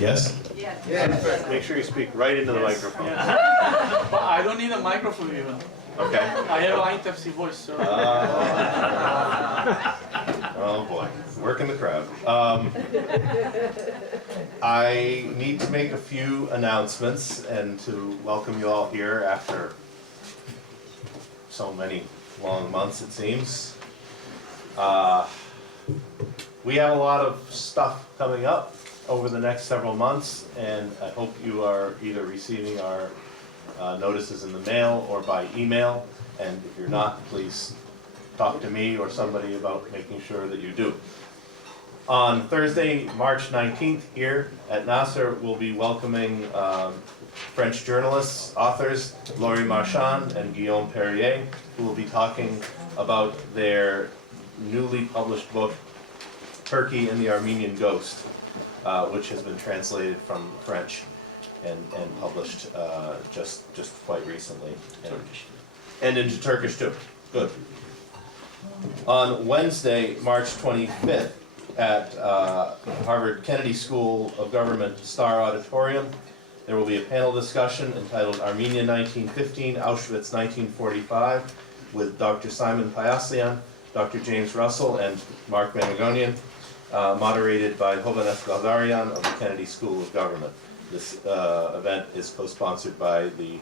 Yes? Yes. Make sure you speak right into the microphone. But I don't need a microphone even. Okay. I have an ITFC voice, so. Oh boy, working the crowd. I need to make a few announcements and to welcome you all here after so many long months, it seems. We have a lot of stuff coming up over the next several months, and I hope you are either receiving our notices in the mail or by email, and if you're not, please talk to me or somebody about making sure that you do. On Thursday, March 19th, here at NAASR, we'll be welcoming French journalists, authors, Laurie Marchand and Guillaume Perrier, who will be talking about their newly published book, Turkey and the Armenian Ghost, which has been translated from French and published just quite recently. And into Turkish too. Good. On Wednesday, March 25th, at Harvard Kennedy School of Government Star Auditorium, there will be a panel discussion entitled Armenia 1915, Auschwitz 1945, with Dr. Simon Payaslian, Dr. James Russell, and Mark Managonian, moderated by Hovannes Gazarian of the Kennedy School of Government. This event is co-sponsored by the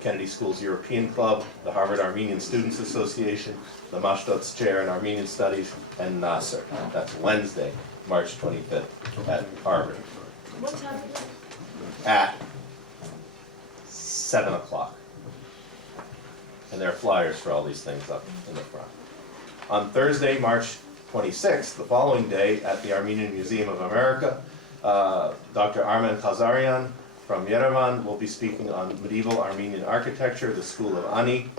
Kennedy School's European Club, the Harvard Armenian Students Association, the Mashtot's Chair in Armenian Studies, and NAASR. That's Wednesday, March 25th at Harvard. What time is it? At 7 o'clock. And there are flyers for all these things up in the front. On Thursday, March 26th, the following day, at the Armenian Museum of America, Dr. Armen Khazarian from Yerevan will be speaking on medieval Armenian architecture, the School of Ani,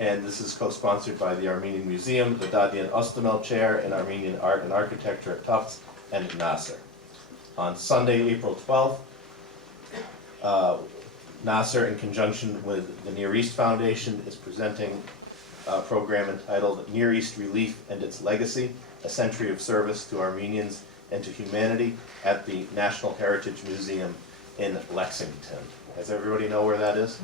and this is co-sponsored by the Armenian Museum, the Dadian Ostamel Chair in Armenian Art and Architecture at Tufts, and NAASR. On Sunday, April 12th, NAASR, in conjunction with the Near East Foundation, is presenting a program entitled Near East Relief and Its Legacy, a Century of Service to Armenians and to Humanity at the National Heritage Museum in Lexington. Does everybody know where that is?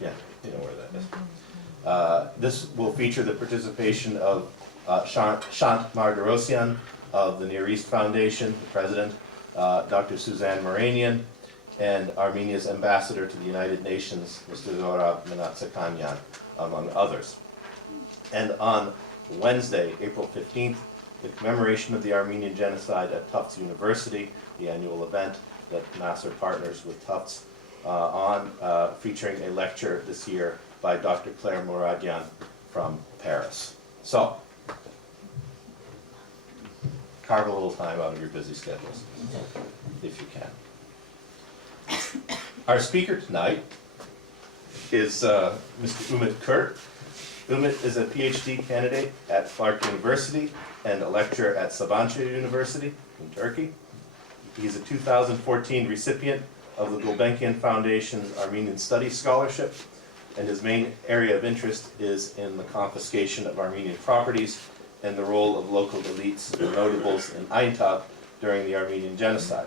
Yeah, you know where that is. This will feature the participation of Shant Marderosian of the Near East Foundation, the president, Dr. Suzanne Moranian, and Armenia's ambassador to the United Nations, Mr. Zorab Menatsakanyan, among others. And on Wednesday, April 15th, the commemoration of the Armenian Genocide at Tufts University, the annual event that NAASR partners with Tufts on, featuring a lecture this year by Dr. Claire Mouradian from Paris. So, carve a little time out of your busy schedules, if you can. Our speaker tonight is Mr. Umit Kurt. Umit is a PhD candidate at Clark University and a lecturer at Sabancı University in Turkey. He's a 2014 recipient of the Gulbenkian Foundation's Armenian Studies Scholarship, and his main area of interest is in the confiscation of Armenian properties and the role of local elites and notables in Aintab during the Armenian Genocide,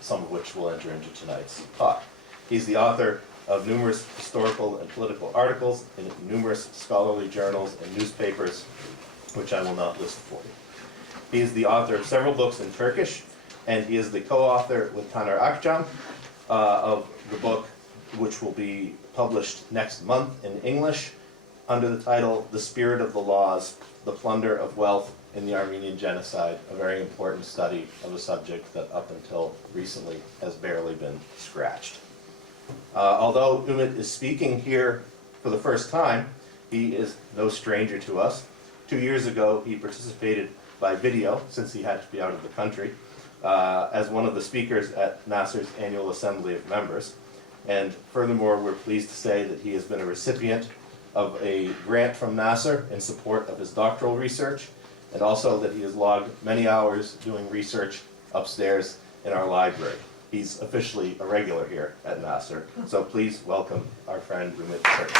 some of which we'll enter into tonight's talk. He's the author of numerous historical and political articles in numerous scholarly journals and newspapers, which I will not list for you. He is the author of several books in Turkish, and he is the co-author with Taner Akçam of the book, which will be published next month in English under the title The Spirit of the Laws, the Plunder of Wealth in the Armenian Genocide, a very important study of a subject that up until recently has barely been scratched. Although Umit is speaking here for the first time, he is no stranger to us. 2 years ago, he participated by video, since he had to be out of the country, as one of the speakers at NAASR's annual Assembly of Members. And furthermore, we're pleased to say that he has been a recipient of a grant from NAASR in support of his doctoral research, and also that he has logged many hours doing research upstairs in our library. He's officially a regular here at NAASR, so please welcome our friend Umit Kurt.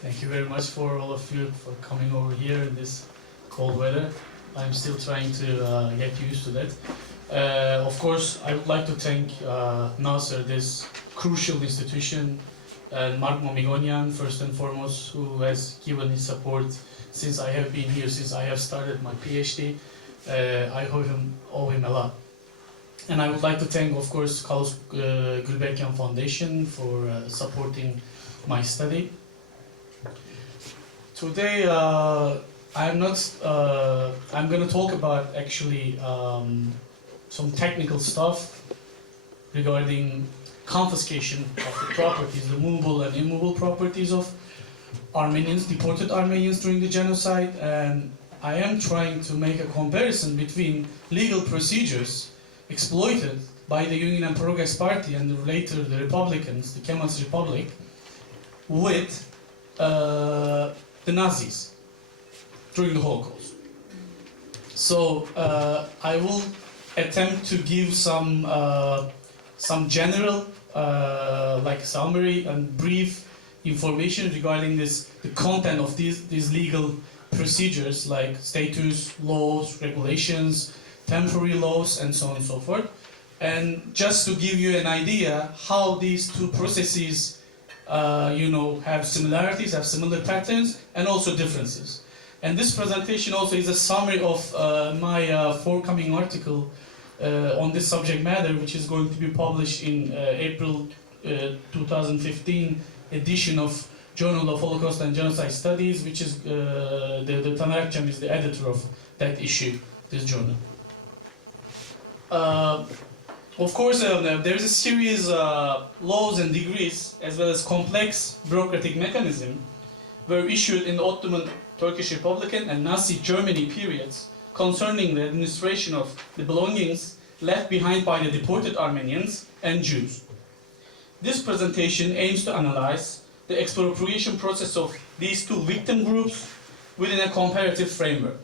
Thank you very much for all of you for coming over here in this cold weather. I'm still trying to get used to that. Of course, I would like to thank NAASR, this crucial institution, and Mark Mamigonian, first and foremost, who has given his support since I have been here, since I have started my PhD. I owe him a lot. And I would like to thank, of course, Carlos Gulbenkian Foundation for supporting my study. Today, I'm going to talk about actually some technical stuff regarding confiscation of the properties, the movable and immovable properties of Armenians, deported Armenians during the genocide, and I am trying to make a comparison between legal procedures exploited by the Union and Progress Party and later the Republicans, the Kemalist Republic, with the Nazis during the Holocaust. So I will attempt to give some general, like summary and brief information regarding the content of these legal procedures, like status, laws, regulations, temporary laws, and so on and so forth. And just to give you an idea how these two processes, have similarities, have similar patterns, and also differences. And this presentation also is a summary of my forthcoming article on this subject matter, which is going to be published in April 2015 edition of Journal of Holocaust and Genocide Studies, which is the Taner Akçam is the editor of that issue, this journal. Of course, there is a series of laws and decrees, as well as complex bureaucratic mechanism, were issued in the Ottoman-Turkish Republican and Nazi Germany periods concerning the administration of the belongings left behind by the deported Armenians and Jews. This presentation aims to analyze the expropriation process of these two victim groups within a comparative framework.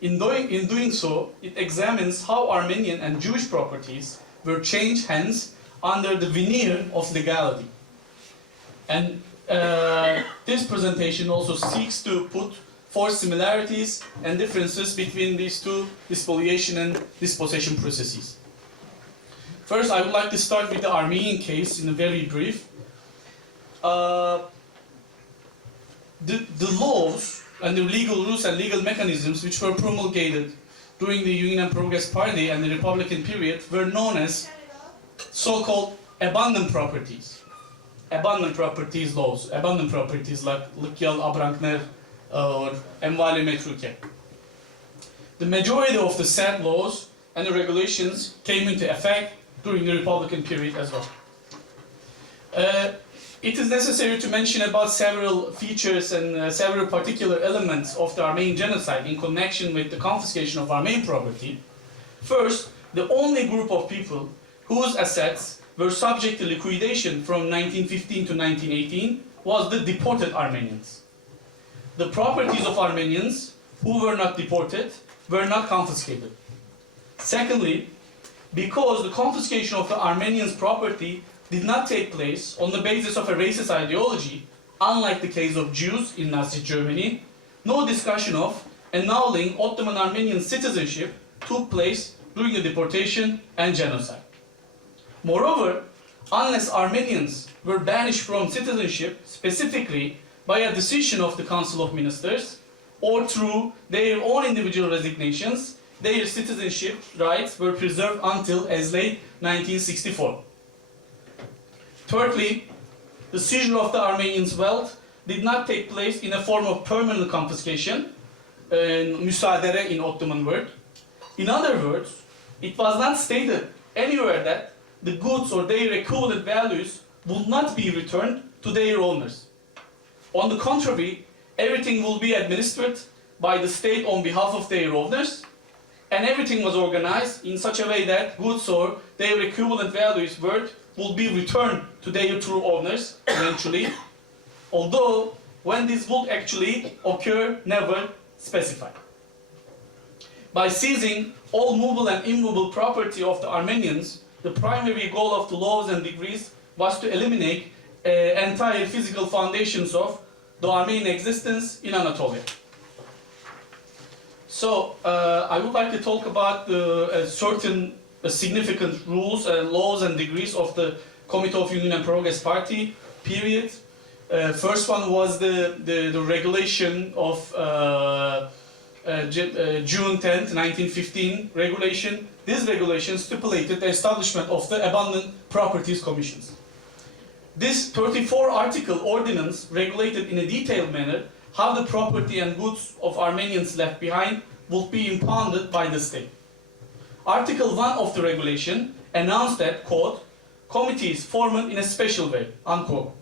In doing so, it examines how Armenian and Jewish properties were changed hands under the veneer of legality. And this presentation also seeks to put forth similarities and differences between these two spoliation and dispossession processes. First, I would like to start with the Armenian case in a very brief. The laws and the legal rules and legal mechanisms which were promulgated during the Union and Progress Party and the Republican period were known as so-called abandoned properties. Abandoned properties laws. Abandoned properties like Likyal Abrankner or Envali Metruke. The majority of the said laws and the regulations came into effect during the Republican period as well. It is necessary to mention about several features and several particular elements of the Armenian genocide in connection with the confiscation of Armenian property. First, the only group of people whose assets were subject to liquidation from 1915 to 1918 was the deported Armenians. The properties of Armenians who were not deported were not confiscated. Secondly, because the confiscation of the Armenians' property did not take place on the basis of a racist ideology, unlike the case of Jews in Nazi Germany, no discussion of annulling Ottoman Armenian citizenship took place during the deportation and genocide. Moreover, unless Armenians were banished from citizenship specifically by a decision of the Council of Ministers or through their own individual resignations, their citizenship rights were preserved until as late 1964. Thirdly, the seizure of the Armenians' wealth did not take place in a form of permanent confiscation, müsaadere in Ottoman word. In other words, it was not stated anywhere that the goods or their equivalent values would not be returned to their owners. On the contrary, everything will be administered by the state on behalf of their owners, and everything was organized in such a way that goods or their equivalent values worth will be returned to their true owners eventually, although when this would actually occur, never specified. By seizing all movable and immovable property of the Armenians, the primary goal of the laws and decrees was to eliminate entire physical foundations of the Armenian existence in Anatolia. So I would like to talk about the certain significant rules and laws and degrees of the Committee of Union and Progress Party period. First one was the regulation of June 10th, 1915 regulation. This regulation stipulated the establishment of the Abandoned Properties Commissions. This 34-article ordinance regulated in a detailed manner how the property and goods of Armenians left behind would be impounded by the state. Article 1 of the regulation announced that, quote, committees formed in a special way, unquote,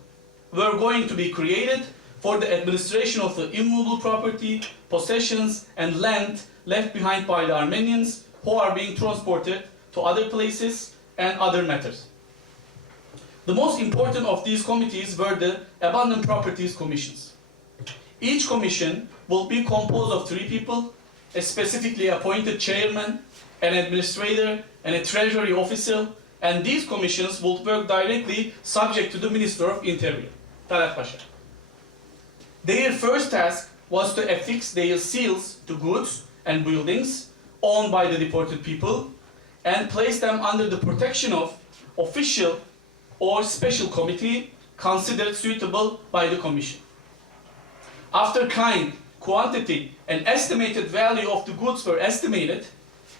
were going to be created for the administration of the immovable property, possessions, and land left behind by the Armenians who are being transported to other places and other matters. The most important of these committees were the Abandoned Properties Commissions. Each commission will be composed of 3 people, a specifically appointed chairman, an administrator, and a treasury officer, and these commissions will work directly subject to the Minister of Interior, Talat Pasha. Their first task was to affix their seals to goods and buildings owned by the deported people and place them under the protection of official or special committee considered suitable by the commission. After kind, quantity, and estimated value of the goods were estimated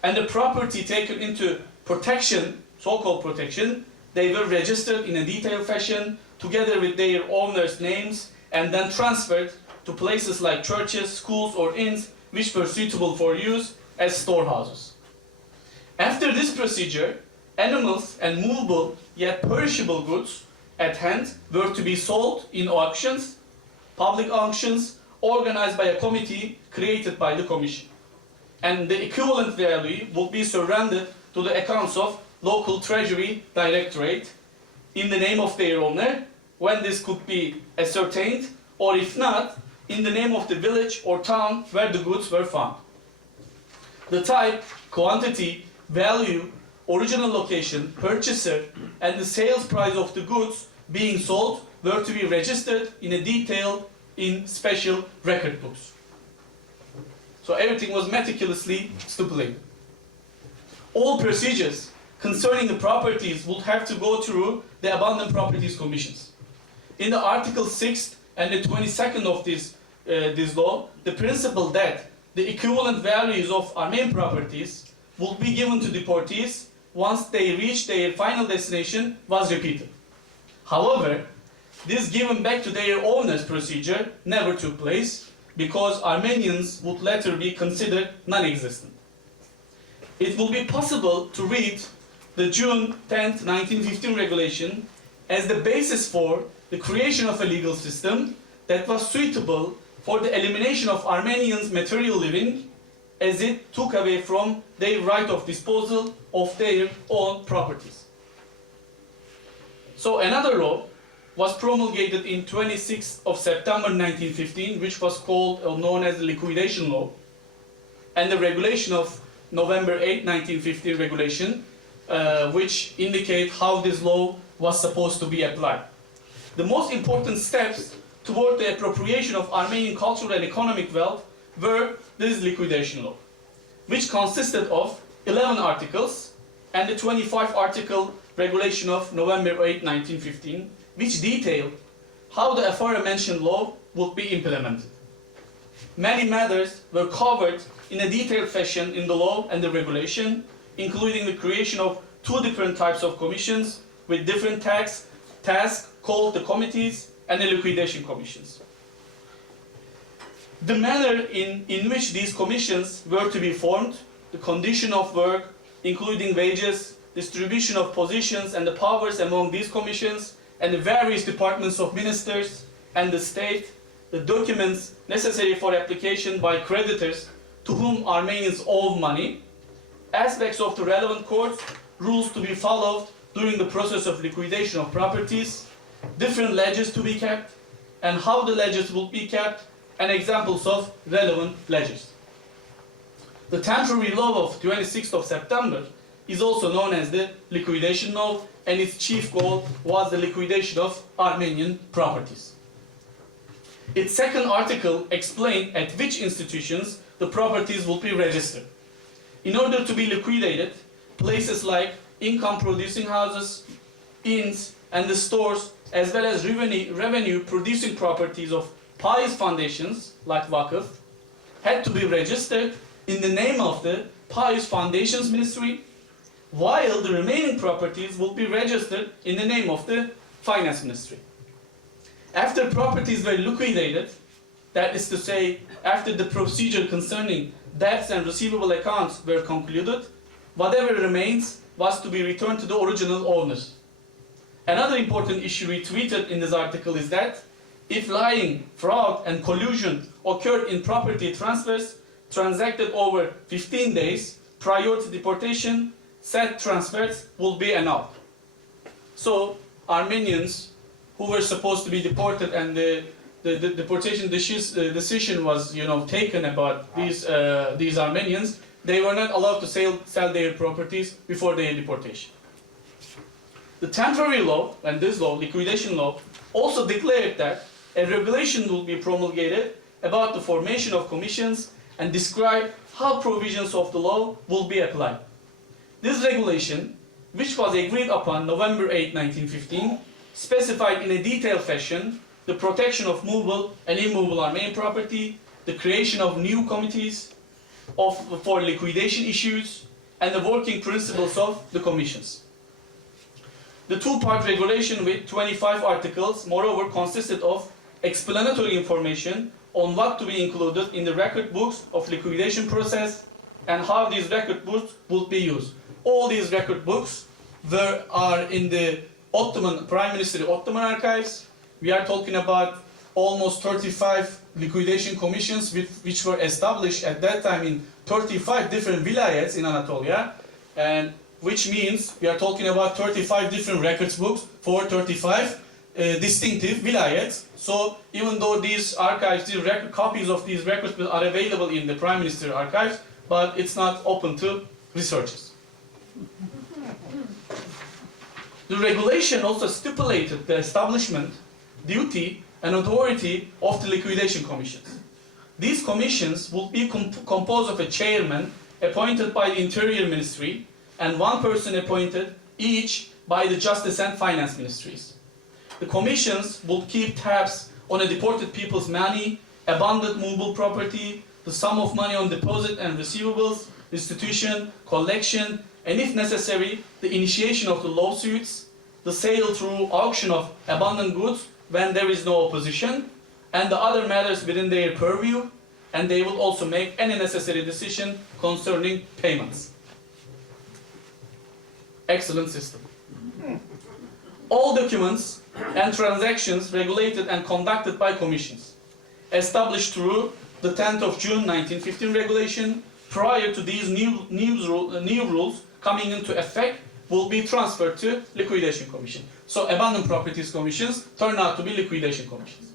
and the property taken into protection, so-called protection, they were registered in a detailed fashion together with their owners' names and then transferred to places like churches, schools, or inns which were suitable for use as storehouses. After this procedure, animals and movable yet perishable goods at hand were to be sold in auctions, public auctions, organized by a committee created by the commission. And the equivalent value would be surrendered to the accounts of local treasury directorate in the name of their owner, when this could be ascertained, or if not, in the name of the village or town where the goods were found. The type, quantity, value, original location, purchaser, and the sales price of the goods being sold were to be registered in a detail in special record books. So everything was meticulously stipulated. All procedures concerning the properties would have to go through the Abandoned Properties Commissions. In the Article 6 and the 22nd of this law, the principle that the equivalent values of Armenian properties would be given to deportees once they reach their final destination was repeated. However, this given back to their owners procedure never took place because Armenians would later be considered non-existent. It will be possible to read the June 10, 1915 regulation as the basis for the creation of a legal system that was suitable for the elimination of Armenians' material living, as it took away from their right of disposal of their own properties. So another law was promulgated in 26th of September 1915, which was called or known as the liquidation law, and the regulation of November 8, 1915 regulation, which indicate how this law was supposed to be applied. The most important steps toward the appropriation of Armenian cultural and economic wealth were this liquidation law, which consisted of 11 articles and the 25-article regulation of November 8, 1915, which detailed how the aforementioned law would be implemented. Many matters were covered in a detailed fashion in the law and the regulation, including the creation of 2 different types of commissions with different tasks called the committees and the liquidation commissions. The manner in which these commissions were to be formed, the condition of work, including wages, distribution of positions and the powers among these commissions, and the various departments of ministers and the state, the documents necessary for application by creditors to whom Armenians owe money, aspects of the relevant courts, rules to be followed during the process of liquidation of properties, different ledgers to be kept, and how the ledgers will be kept, and examples of relevant ledgers. The temporary law of 26th of September is also known as the liquidation law, and its chief goal was the liquidation of Armenian properties. Its second article explained at which institutions the properties will be registered. In order to be liquidated, places like income-producing houses, inns, and the stores, as well as revenue-producing properties of pious foundations like Wakf, had to be registered in the name of the Pious Foundations Ministry, while the remaining properties will be registered in the name of the Finance Ministry. After properties were liquidated, that is to say, after the procedure concerning debts and receivable accounts were concluded, whatever remains was to be returned to the original owners. Another important issue we tweeted in this article is that if lying, fraud, and collusion occurred in property transfers transacted over 15 days prior to deportation, said transfers will be annulled. So Armenians who were supposed to be deported and the deportation decision was taken about these Armenians, they were not allowed to sell their properties before their deportation. The temporary law, and this law, liquidation law, also declared that a regulation will be promulgated about the formation of commissions and describe how provisions of the law will be applied. This regulation, which was agreed upon November 8, 1915, specified in a detailed fashion the protection of movable and immovable Armenian property, the creation of new committees for liquidation issues, and the working principles of the commissions. The two-part regulation with 25 articles, moreover, consisted of explanatory information on what to be included in the record books of liquidation process and how these record books would be used. All these record books are in the Prime Minister Ottoman archives. We are talking about almost 35 liquidation commissions which were established at that time in 35 different vilayets in Anatolia, and which means we are talking about 35 different records books for 35 distinctive vilayets. So even though these archives, copies of these records are available in the Prime Minister archives, but it's not open to researchers. The regulation also stipulated the establishment, duty, and authority of the liquidation commissions. These commissions will be composed of a chairman appointed by the Interior Ministry and one person appointed each by the Justice and Finance Ministries. The commissions will keep tabs on the deported people's money, abandoned movable property, the sum of money on deposit and receivables, restitution, collection, and if necessary, the initiation of the lawsuits, the sale through auction of abandoned goods when there is no opposition, and the other matters within their purview, and they will also make any necessary decision concerning payments. Excellent system. All documents and transactions regulated and conducted by commissions, established through the 10th of June 1915 regulation, prior to these new rules coming into effect, will be transferred to liquidation commission. So abandoned properties commissions turn out to be liquidation commissions.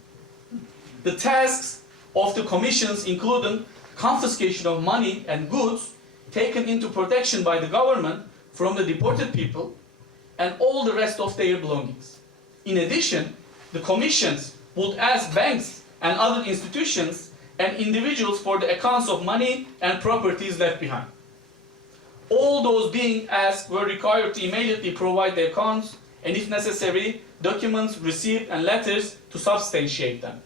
The tasks of the commissions included confiscation of money and goods taken into protection by the government from the deported people and all the rest of their belongings. In addition, the commissions would ask banks and other institutions and individuals for the accounts of money and properties left behind. All those being asked were required to immediately provide the accounts and, if necessary, documents, receipts, and letters to substantiate them.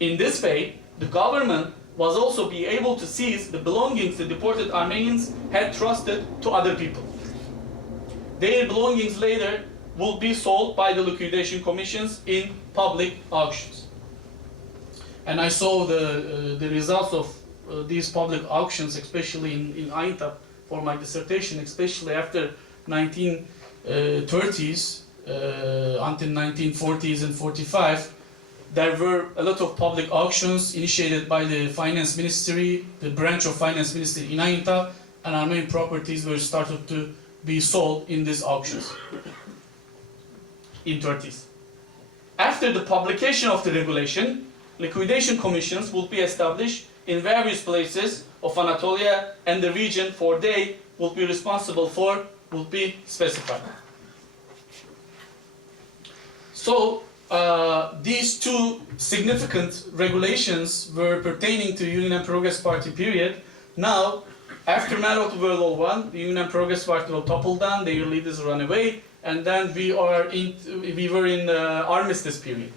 In this way, the government was also be able to seize the belongings the deported Armenians had trusted to other people. Their belongings later will be sold by the liquidation commissions in public auctions. And I saw the results of these public auctions, especially in Aintab, for my dissertation, especially after 1930s until 1940s and 45. There were a lot of public auctions initiated by the Finance Ministry, the branch of Finance Ministry in Aintab, and Armenian properties were started to be sold in these auctions in 30s. After the publication of the regulation, liquidation commissions will be established in various places of Anatolia, and the region for they will be responsible for will be specified. So these two significant regulations were pertaining to Union and Progress Party period. Now, aftermath of World War I, the Union and Progress Party will topple down, their leaders run away, and then we were in the armistice period.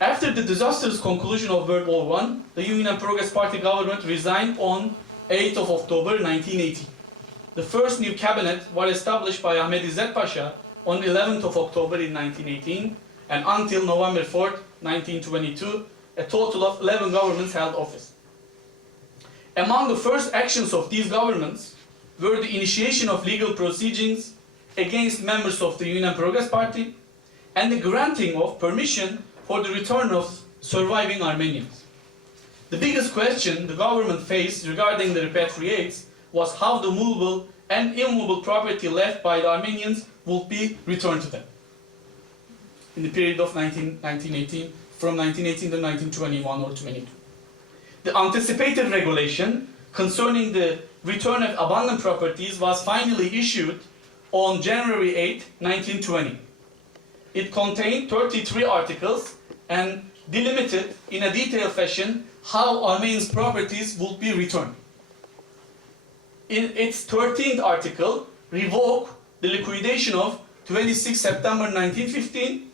After the disastrous conclusion of World War I, the Union and Progress Party government resigned on 8th of October 1980. The first new cabinet was established by Ahmed İzzet Pasha on 11th of October in 1918, and until November 4th, 1922, a total of 11 governments held office. Among the first actions of these governments were the initiation of legal proceedings against members of the Union and Progress Party and the granting of permission for the return of surviving Armenians. The biggest question the government faced regarding the repatriates was how the movable and immovable property left by the Armenians would be returned to them in the period of 1918, from 1918 to 1921 or 22. The anticipated regulation concerning the return of abandoned properties was finally issued on January 8, 1920. It contained 33 articles and delimited in a detailed fashion how Armenians' properties would be returned. In its 13th article, revoked the liquidation of 26 September 1915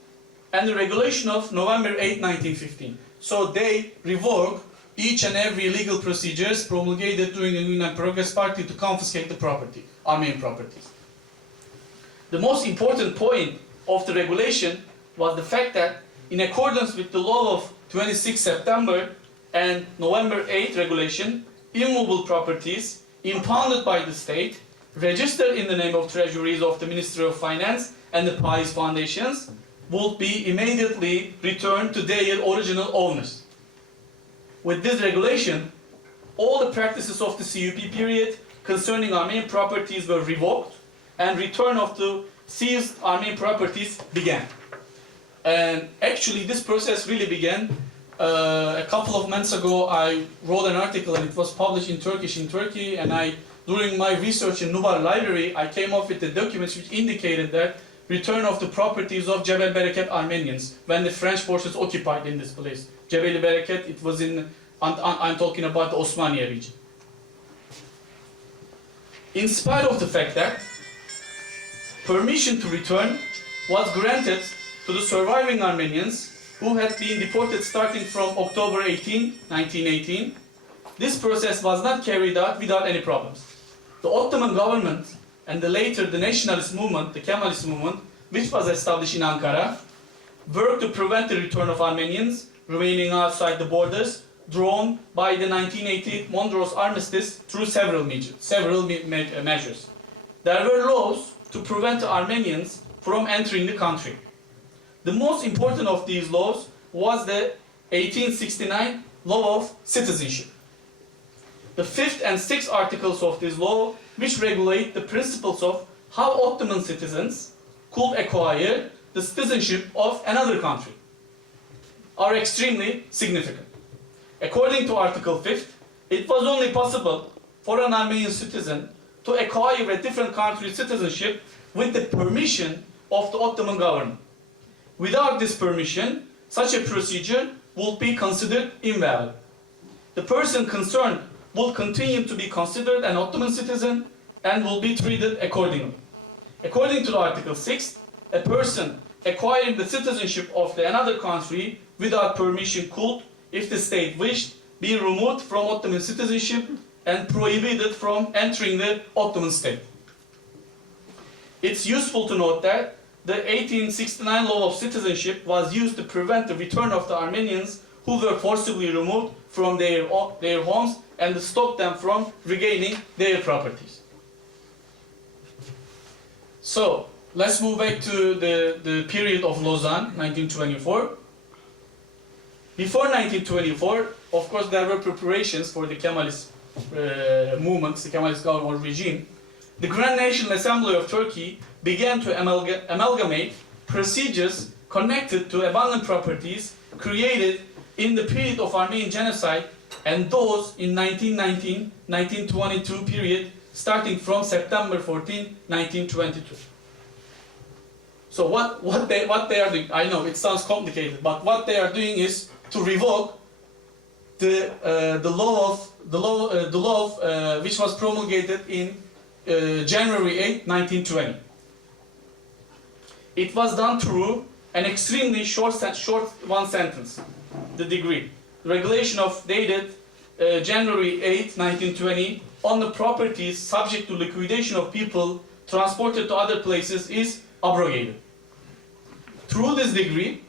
and the regulation of November 8, 1915. So they revoked each and every legal procedures promulgated during the Union and Progress Party to confiscate the property, Armenian properties. The most important point of the regulation was the fact that in accordance with the law of 26 September and November 8 regulation, immovable properties impounded by the state, registered in the name of treasuries of the Ministry of Finance and the pious foundations, would be immediately returned to their original owners. With this regulation, all the practices of the CUP period concerning Armenian properties were revoked and return of the seized Armenian properties began. And actually this process really began a couple of months ago. I wrote an article and it was published in Turkish in Turkey, and during my research in Nubar Library, I came up with the documents which indicated that return of the properties of Jebel Bereket Armenians when the French forces occupied in this place. Jebel Bereket, it was in, I'm talking about the Osmaniye region. In spite of the fact that permission to return was granted to the surviving Armenians who had been deported starting from October 18, 1918, this process was not carried out without any problems. The Ottoman government and later the nationalist movement, the Kemalist movement, which was established in Ankara, worked to prevent the return of Armenians remaining outside the borders drawn by the 1980 Mondros Armistice through several measures. There were laws to prevent the Armenians from entering the country. The most important of these laws was the 1869 Law of Citizenship. The 5th and 6th articles of this law, which regulate the principles of how Ottoman citizens could acquire the citizenship of another country, are extremely significant. According to Article 5th, it was only possible for an Armenian citizen to acquire a different country's citizenship with the permission of the Ottoman government. Without this permission, such a procedure would be considered invalid. The person concerned will continue to be considered an Ottoman citizen and will be treated accordingly. According to Article 6, a person acquiring the citizenship of another country without permission could, if the state wished, be removed from Ottoman citizenship and prohibited from entering the Ottoman state. It's useful to note that the 1869 Law of Citizenship was used to prevent the return of the Armenians who were forcibly removed from their homes and to stop them from regaining their properties. So, let's move back to the period of Lausanne, 1924. Before 1924, of course, there were preparations for the Kemalist movements, the Kemalist government regime. The Grand National Assembly of Turkey began to amalgamate procedures connected to abandoned properties created in the period of Armenian Genocide and those in 1919-1922 period starting from September 14, 1922. So what they are doing, I know it sounds complicated, but what they are doing is to revoke the law which was promulgated in January 8, 1920. It was done through an extremely short one sentence, the decree. The regulation of dated January 8, 1920 on the properties subject to liquidation of people transported to other places is abrogated. Through this decree,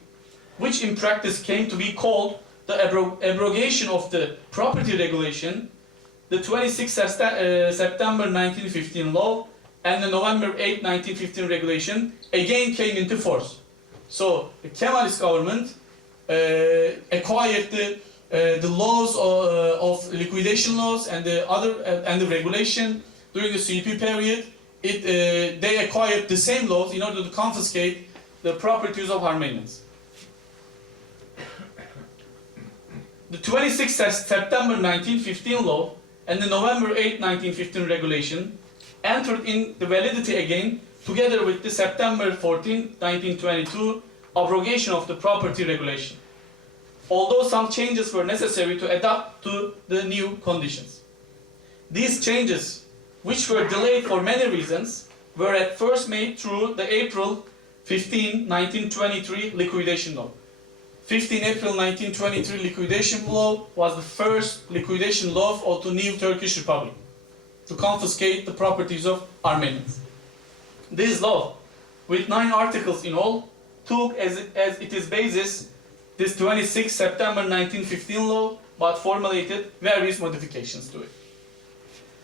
which in practice came to be called the abrogation of the property regulation, the 26 September 1915 law and the November 8, 1915 regulation again came into force. So the Kemalist government acquired the laws of liquidation laws and the regulation during the CP period. They acquired the same laws in order to confiscate the properties of Armenians. The 26 September 1915 law and the November 8, 1915 regulation entered in the validity again together with the September 14, 1922 abrogation of the property regulation, although some changes were necessary to adapt to the new conditions. These changes, which were delayed for many reasons, were at first made through the April 15, 1923 liquidation law. 15 April 1923 liquidation law was the first liquidation law of the new Turkish Republic to confiscate the properties of Armenians. This law, with 9 articles in all, took as its basis this 26 September 1915 law, but formulated various modifications to it.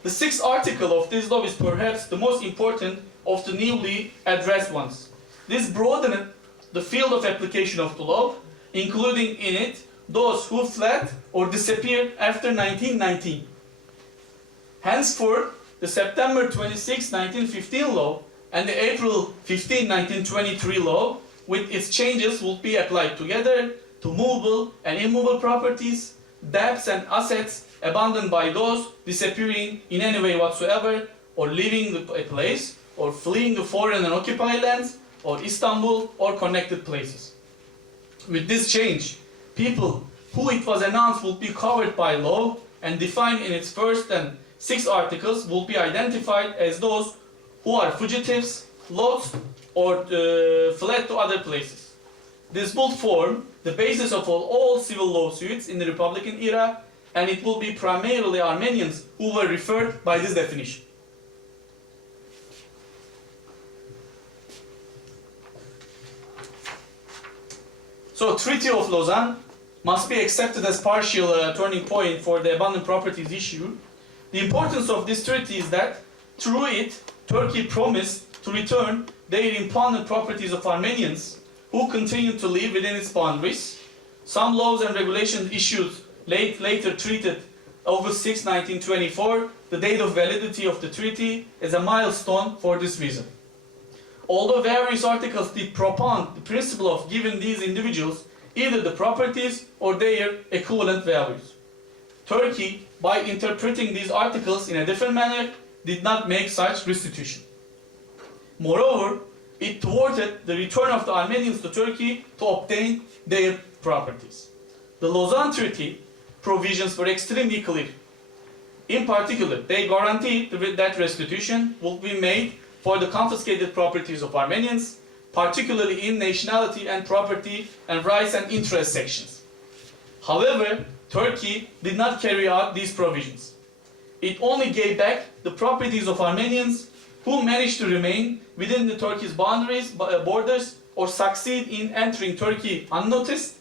The 6th article of this law is perhaps the most important of the newly addressed ones. This broadened the field of application of the law, including in it those who fled or disappeared after 1919. Henceforth, the September 26, 1915 law and the April 15, 1923 law, with its changes, will be applied together to movable and immovable properties, debts and assets abandoned by those disappearing in any way whatsoever, or leaving a place, or fleeing the foreign and occupied lands, or Istanbul, or connected places. With this change, people who it was announced will be covered by law and defined in its first and 6 articles will be identified as those who are fugitives, lost, or fled to other places. This will form the basis of all civil lawsuits in the Republican era, and it will be primarily Armenians who were referred by this definition. So, Treaty of Lausanne must be accepted as partial turning point for the abandoned properties issue. The importance of this treaty is that through it, Turkey promised to return their impounded properties of Armenians who continue to live within its boundaries. Some laws and regulations issued later treated August 6, 1924, the date of validity of the treaty, as a milestone for this reason. Although various articles did propound the principle of giving these individuals either the properties or their equivalent values, Turkey, by interpreting these articles in a different manner, did not make such restitution. Moreover, it thwarted the return of the Armenians to Turkey to obtain their properties. The Lausanne Treaty provisions were extremely clear. In particular, they guaranteed that restitution will be made for the confiscated properties of Armenians, particularly in nationality and property and rights and interest sections. However, Turkey did not carry out these provisions. It only gave back the properties of Armenians who managed to remain within the Turkey's borders or succeed in entering Turkey unnoticed,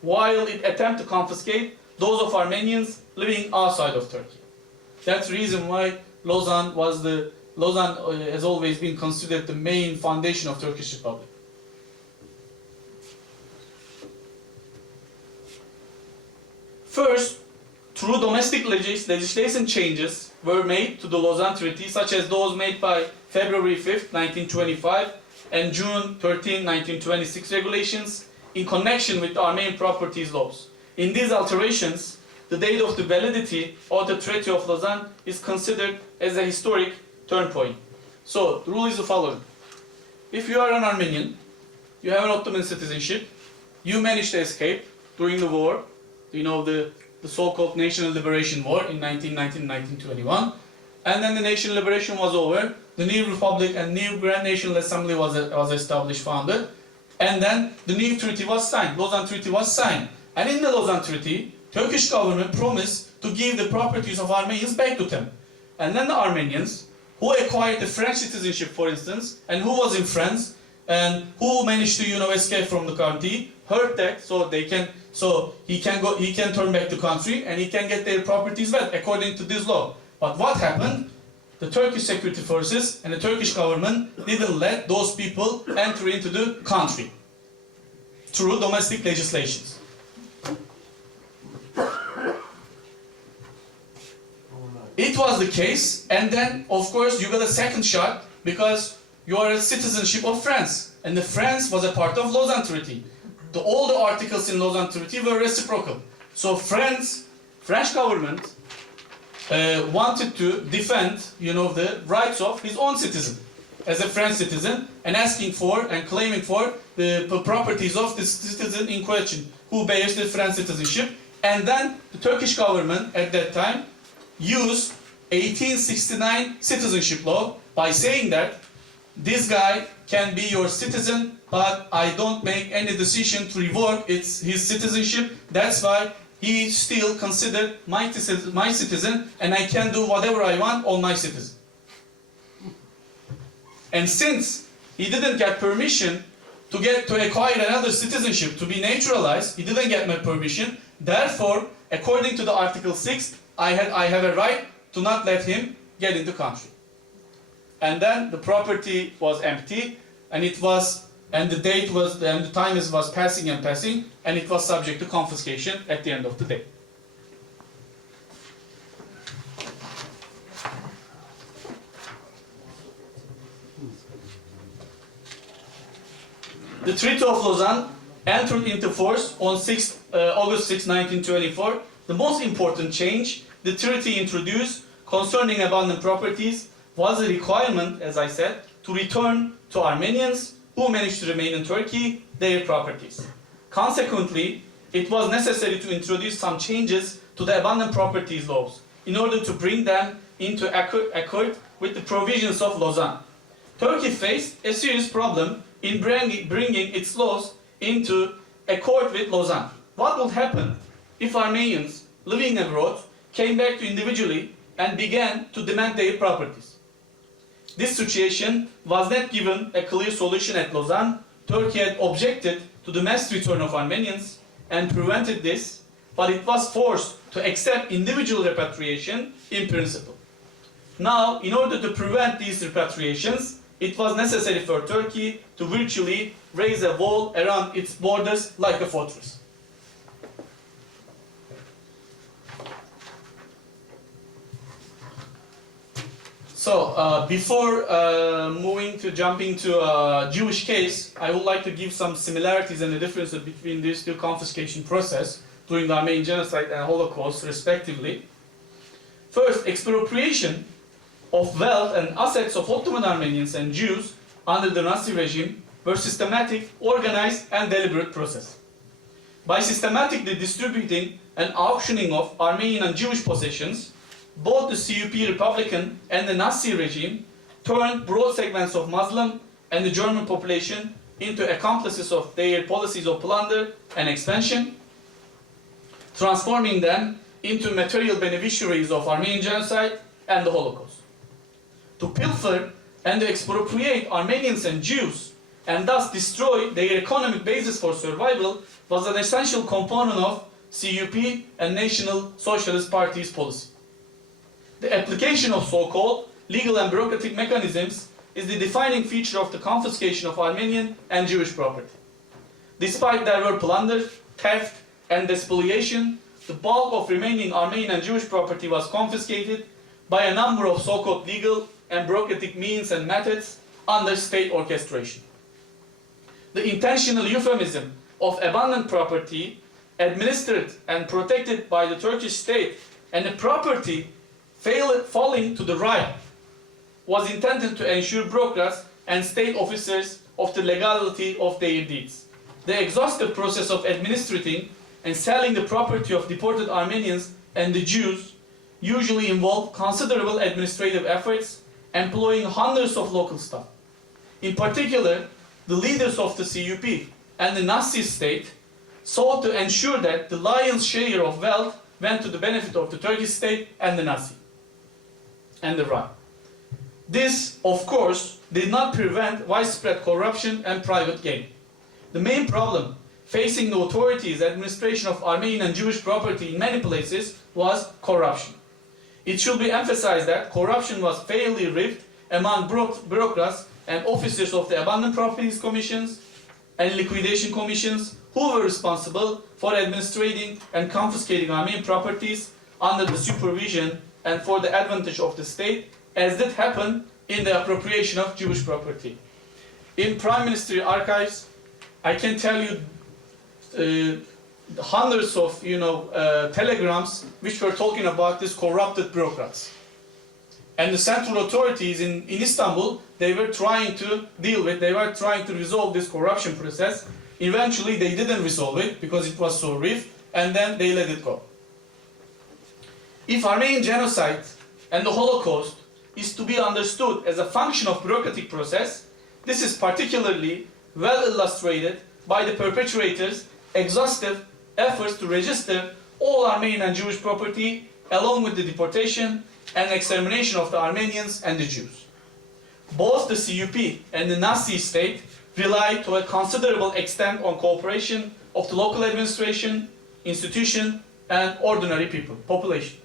while it attempted to confiscate those of Armenians living outside of Turkey. That's the reason why Lausanne has always been considered the main foundation of Turkish Republic. First, through domestic legislation changes were made to the Lausanne Treaty, such as those made by February 5, 1925 and June 13, 1926 regulations in connection with the Armenian properties laws. In these alterations, the date of the validity of the Treaty of Lausanne is considered as a historic turn point. So, the rule is the following. if you are an Armenian, you have an Ottoman citizenship, you managed to escape during the war, you know, the so-called National Liberation War in 1919-1921, and then the National Liberation was over, the new Republic and new Grand National Assembly was established, founded, and then the new treaty was signed, Lausanne Treaty was signed. And in the Lausanne Treaty, Turkish government promised to give the properties of Armenians back to them. And then the Armenians, who acquired the French citizenship, for instance, and who was in France, and who managed to, you know, escape from the country, heard that, so he can turn back the country and he can get their properties back according to this law. But what happened? The Turkish security forces and the Turkish government didn't let those people enter into the country through domestic legislations. It was the case, and then of course you got a second shot because you are a citizenship of France, and the France was a part of Lausanne Treaty. All the articles in Lausanne Treaty were reciprocal. So French government wanted to defend, you know, the rights of his own citizen as a French citizen, and asking for and claiming for the properties of the citizen in question who bears the French citizenship. And then the Turkish government at that time used 1869 citizenship law by saying that this guy can be your citizen, but I don't make any decision to revoke his citizenship. That's why he still considered my citizen, and I can do whatever I want on my citizen. And since he didn't get permission to acquire another citizenship, to be naturalized, he didn't get my permission. Therefore, according to the Article 6, I have a right to not let him get in the country. And then the property was empty, and the time was passing, and it was subject to confiscation at the end of the day. The Treaty of Lausanne entered into force on August 6, 1924. The most important change the treaty introduced concerning abandoned properties was a requirement, as I said, to return to Armenians who managed to remain in Turkey their properties. Consequently, it was necessary to introduce some changes to the abandoned properties laws in order to bring them into accord with the provisions of Lausanne. Turkey faced a serious problem in bringing its laws into accord with Lausanne. What would happen if Armenians living abroad came back to individually and began to demand their properties? This situation was not given a clear solution at Lausanne. Turkey had objected to the mass return of Armenians and prevented this, but it was forced to accept individual repatriation in principle. Now, in order to prevent these repatriations, it was necessary for Turkey to virtually raise a wall around its borders like a fortress. So, before jumping to a Jewish case, I would like to give some similarities and the differences between these two confiscation processes during the Armenian Genocide and Holocaust, respectively. First, expropriation of wealth and assets of Ottoman Armenians and Jews under the Nazi regime were systematic, organized, and deliberate process. By systematically distributing and auctioning of Armenian and Jewish possessions, both the CUP Republican and the Nazi regime turned broad segments of Muslim and the German population into accomplices of their policies of plunder and expansion, transforming them into material beneficiaries of Armenian genocide and the Holocaust. To pilfer and to expropriate Armenians and Jews and thus destroy their economic basis for survival was an essential component of CUP and National Socialist Party's policy. The application of so-called legal and bureaucratic mechanisms is the defining feature of the confiscation of Armenian and Jewish property. Despite there were plunder, theft, and despoliation, the bulk of remaining Armenian and Jewish property was confiscated by a number of so-called legal and bureaucratic means and methods under state orchestration. The intentional euphemism of abandoned property administered and protected by the Turkish state and the property falling to the right was intended to ensure bureaucrats and state officers of the legality of their deeds. The exhaustive process of administrating and selling the property of deported Armenians and the Jews usually involved considerable administrative efforts, employing hundreds of local staff. In particular, the leaders of the CUP and the Nazi state sought to ensure that the lion's share of wealth went to the benefit of the Turkish state and the Nazi and the Reich. This, of course, did not prevent widespread corruption and private gain. The main problem facing the authorities' administration of Armenian and Jewish property in many places was corruption. It should be emphasized that corruption was fairly rife among bureaucrats and officers of the Abandoned Properties Commissions and Liquidation Commissions who were responsible for administrating and confiscating Armenian properties under the supervision and for the advantage of the state, as did happen in the appropriation of Jewish property. In Prime Ministry archives, I can tell you hundreds of telegrams which were talking about these corrupted bureaucrats. And the central authorities in Istanbul, they were trying to resolve this corruption process. Eventually they didn't resolve it because it was so rife, and then they let it go. If Armenian genocide and the Holocaust is to be understood as a function of bureaucratic process, this is particularly well illustrated by the perpetrators' exhaustive efforts to register all Armenian and Jewish property, along with the deportation and extermination of the Armenians and the Jews. Both the CUP and the Nazi state relied to a considerable extent on cooperation of the local administration, institution, and ordinary population.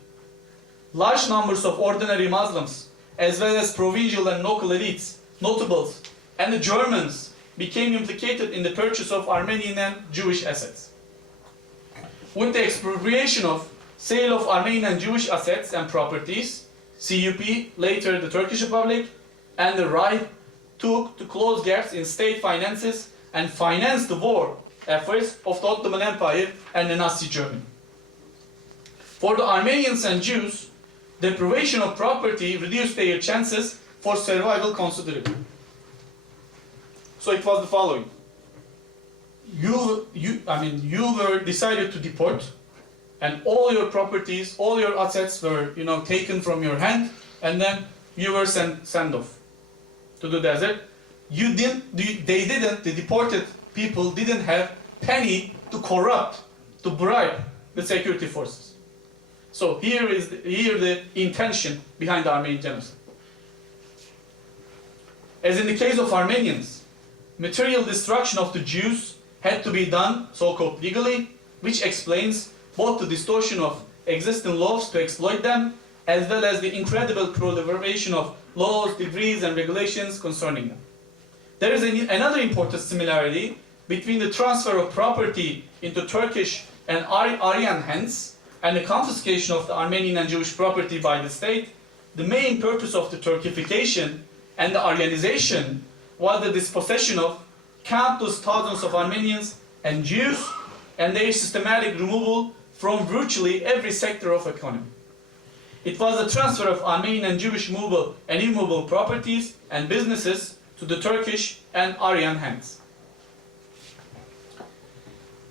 Large numbers of ordinary Muslims, as well as provincial and local elites, notables, and the Germans became implicated in the purchase of Armenian and Jewish assets. With the expropriation of sale of Armenian and Jewish assets and properties, CUP, later the Turkish Republic, and the Reich took to close gaps in state finances and financed the war efforts of the Ottoman Empire and the Nazi Germany. For the Armenians and Jews, deprivation of property reduced their chances for survival considerably. So it was the following. You were decided to deport, and all your properties, all your assets were, taken from your hand, and then you were sent off to the desert. The deported people didn't have penny to corrupt, to bribe the security forces. So here the intention behind the Armenian genocide. As in the case of Armenians, material destruction of the Jews had to be done, so-called legally, which explains both the distortion of existing laws to exploit them, as well as the incredible proliferation of laws, decrees, and regulations concerning them. There is another important similarity between the transfer of property into Turkish and Aryan hands and the confiscation of the Armenian and Jewish property by the state. The main purpose of the Turkification and the Aryanization was the dispossession of countless thousands of Armenians and Jews and their systematic removal from virtually every sector of economy. It was the transfer of Armenian and Jewish movable and immovable properties and businesses to the Turkish and Aryan hands.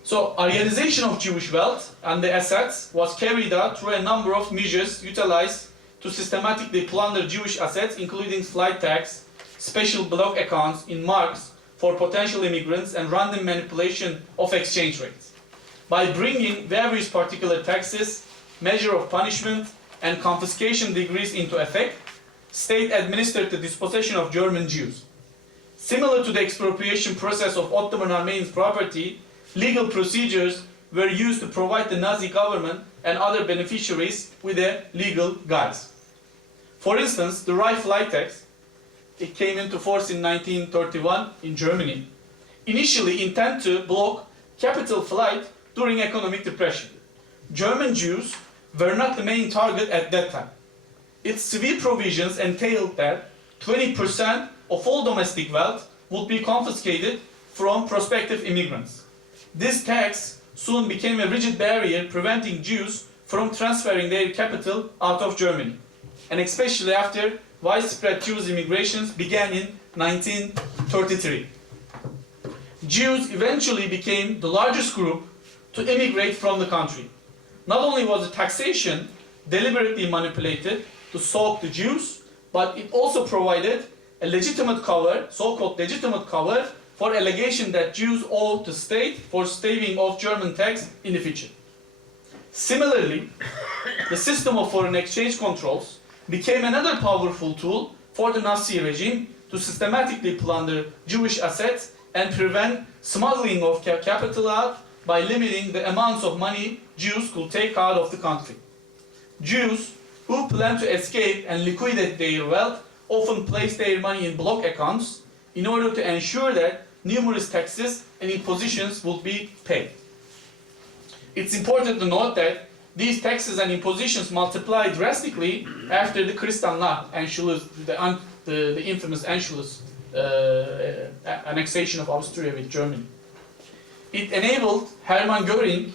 So, Aryanization of Jewish wealth and the assets was carried out through a number of measures utilized to systematically plunder Jewish assets, including flight tax, special block accounts in marks for potential immigrants, and random manipulation of exchange rates. By bringing various particular taxes, measure of punishment, and confiscation degrees into effect, state administered the dispossession of German Jews. Similar to the expropriation process of Ottoman Armenian property, legal procedures were used to provide the Nazi government and other beneficiaries with a legal guise. For instance, the Reich flight tax, it came into force in 1931 in Germany, initially intended to block capital flight during economic depression. German Jews were not the main target at that time. Its severe provisions entailed that 20% of all domestic wealth would be confiscated from prospective immigrants. This tax soon became a rigid barrier preventing Jews from transferring their capital out of Germany, and especially after widespread Jewish immigrations began in 1933. Jews eventually became the largest group to immigrate from the country. Not only was the taxation deliberately manipulated to soak the Jews, but it also provided a legitimate cover, so-called legitimate cover, for allegation that Jews owed the state for staving off German tax in the future. Similarly, the system of foreign exchange controls became another powerful tool for the Nazi regime to systematically plunder Jewish assets and prevent smuggling of capital out by limiting the amounts of money Jews could take out of the country. Jews who planned to escape and liquidate their wealth often placed their money in block accounts in order to ensure that numerous taxes and impositions would be paid. It's important to note that these taxes and impositions multiplied drastically after the Kristallnacht, the infamous Anschluss annexation of Austria with Germany. It enabled Hermann Göring,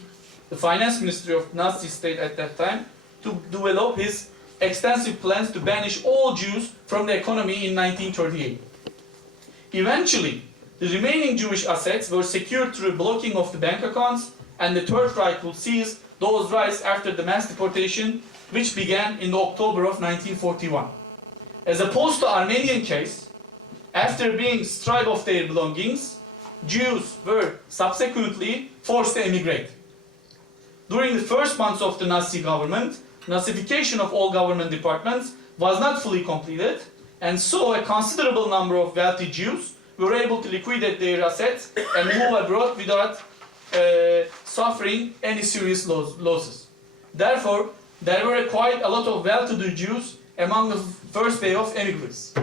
the finance minister of Nazi state at that time, to develop his extensive plans to banish all Jews from the economy in 1938. Eventually, the remaining Jewish assets were secured through blocking of the bank accounts, and the Third Reich would seize those rights after the mass deportation, which began in October of 1941. As opposed to Armenian case, after being stripped of their belongings, Jews were subsequently forced to emigrate. During the first months of the Nazi government, Nazification of all government departments was not fully completed, and so a considerable number of wealthy Jews were able to liquidate their assets and move abroad without suffering any serious losses. Therefore, there were quite a lot of well-to-do Jews among the first wave of immigrants.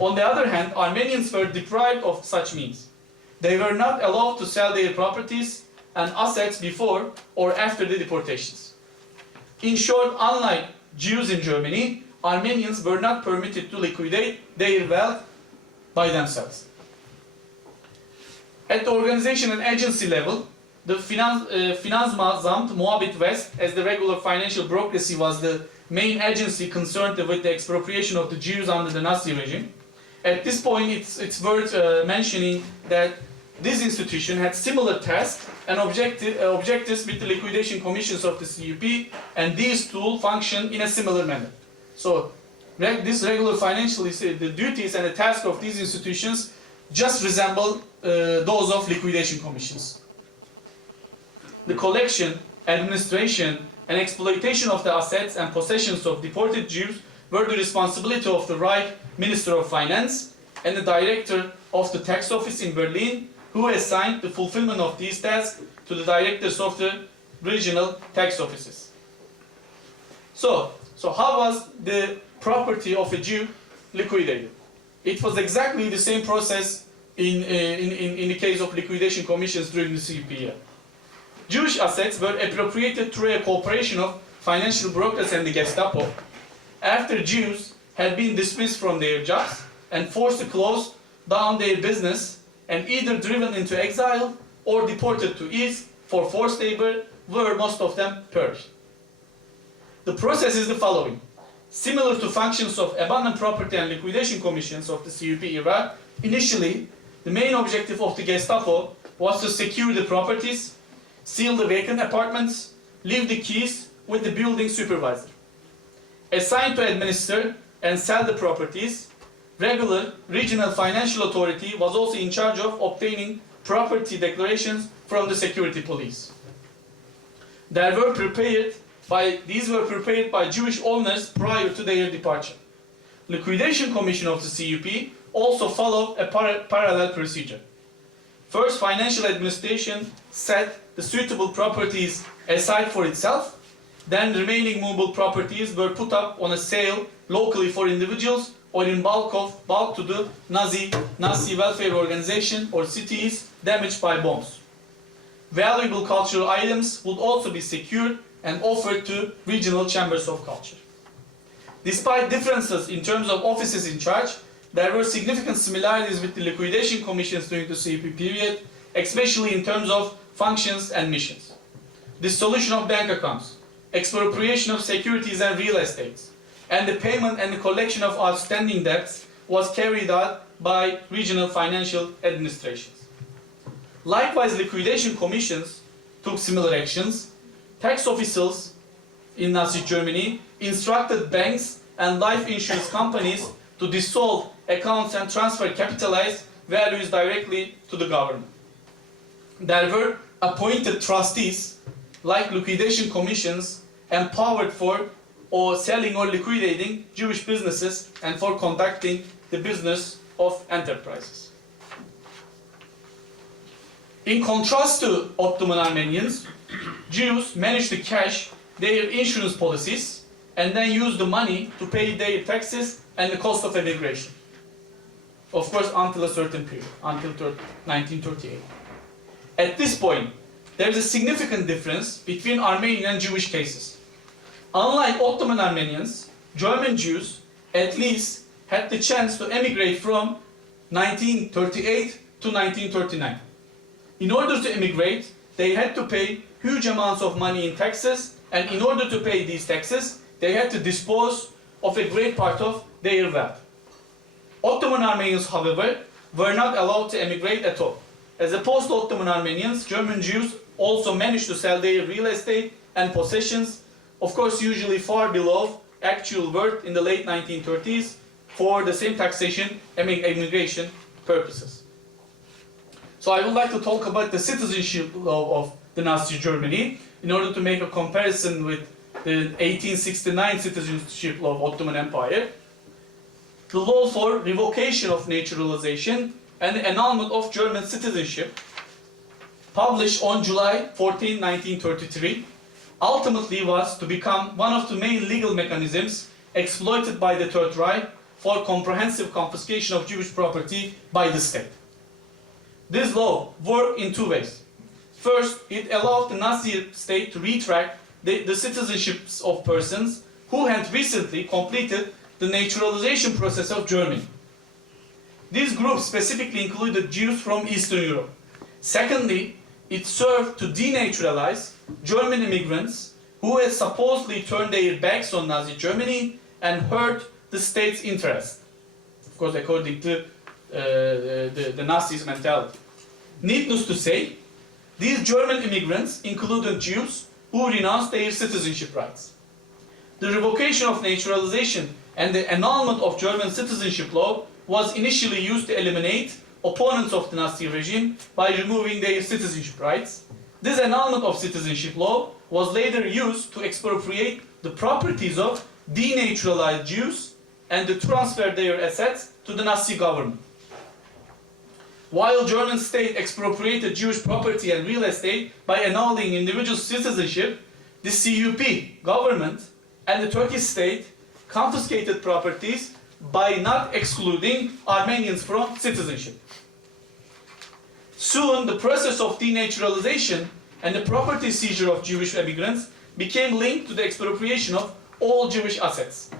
On the other hand, Armenians were deprived of such means. They were not allowed to sell their properties and assets before or after the deportations. In short, unlike Jews in Germany, Armenians were not permitted to liquidate their wealth by themselves. At the organization and agency level, the Finanzmasamt Moabit West, as the regular financial bureaucracy, was the main agency concerned with the expropriation of the Jews under the Nazi regime. At this point, it's worth mentioning that this institution had similar tasks and objectives with the liquidation commissions of the CUP, and these tools function in a similar manner. So, this regular financial, the duties and the tasks of these institutions just resemble those of liquidation commissions. The collection, administration, and exploitation of the assets and possessions of deported Jews were the responsibility of the Reich Minister of Finance and the Director of the Tax Office in Berlin, who assigned the fulfillment of these tasks to the directors of the regional tax offices. So how was the property of a Jew liquidated? It was exactly the same process in the case of liquidation commissions during the CUP era. Jewish assets were appropriated through a cooperation of financial brokers and the Gestapo after Jews had been dismissed from their jobs and forced to close down their business and either driven into exile or deported to East for forced labor, where most of them perished. The process is the following. Similar to functions of abandoned property and liquidation commissions of the CUP era, initially, the main objective of the Gestapo was to secure the properties, seal the vacant apartments, leave the keys with the building supervisor. Assigned to administer and sell the properties, regular regional financial authority was also in charge of obtaining property declarations from the security police. These were prepared by Jewish owners prior to their departure. Liquidation Commission of the CUP also followed a parallel procedure. First, financial administration set the suitable properties aside for itself, then remaining movable properties were put up on a sale locally for individuals or in bulk to the Nazi welfare organization or cities damaged by bombs. Valuable cultural items would also be secured and offered to regional chambers of culture. Despite differences in terms of offices in charge, there were significant similarities with the liquidation commissions during the CUP period, especially in terms of functions and missions. Dissolution of bank accounts, expropriation of securities and real estates, and the payment and the collection of outstanding debts was carried out by regional financial administrations. Likewise, liquidation commissions took similar actions. Tax officials in Nazi Germany instructed banks and life insurance companies to dissolve accounts and transfer capitalized values directly to the government. There were appointed trustees, like liquidation commissions, empowered for or selling or liquidating Jewish businesses and for conducting the business of enterprises. In contrast to Ottoman Armenians, Jews managed to cash their insurance policies and then use the money to pay their taxes and the cost of immigration. Of course, until a certain period, until 1938. At this point, there is a significant difference between Armenian and Jewish cases. Unlike Ottoman Armenians, German Jews at least had the chance to emigrate from 1938 to 1939. In order to immigrate, they had to pay huge amounts of money in taxes, and in order to pay these taxes, they had to dispose of a great part of their wealth. Ottoman Armenians, however, were not allowed to emigrate at all. As opposed to Ottoman Armenians, German Jews also managed to sell their real estate and possessions, of course usually far below actual worth in the late 1930s, for the same taxation immigration purposes. So I would like to talk about the citizenship law of the Nazi Germany in order to make a comparison with the 1869 citizenship law of Ottoman Empire. The law for revocation of naturalization and the annulment of German citizenship, published on July 14, 1933, ultimately was to become one of the main legal mechanisms exploited by the Third Reich for comprehensive confiscation of Jewish property by the state. This law worked in two ways. First, it allowed the Nazi state to retract the citizenships of persons who had recently completed the naturalization process of Germany. These groups specifically included Jews from Eastern Europe. Secondly, it served to denaturalize German immigrants who had supposedly turned their backs on Nazi Germany and hurt the state's interest. Of course, according to the Nazis' mentality. Needless to say, these German immigrants included Jews who renounced their citizenship rights. The revocation of naturalization and the annulment of German citizenship law was initially used to eliminate opponents of the Nazi regime by removing their citizenship rights. This annulment of citizenship law was later used to expropriate the properties of denaturalized Jews and to transfer their assets to the Nazi government. While German state expropriated Jewish property and real estate by annulling individual citizenship, the CUP government and the Turkish state confiscated properties by not excluding Armenians from citizenship. Soon, the process of denaturalization and the property seizure of Jewish immigrants became linked to the expropriation of all Jewish assets.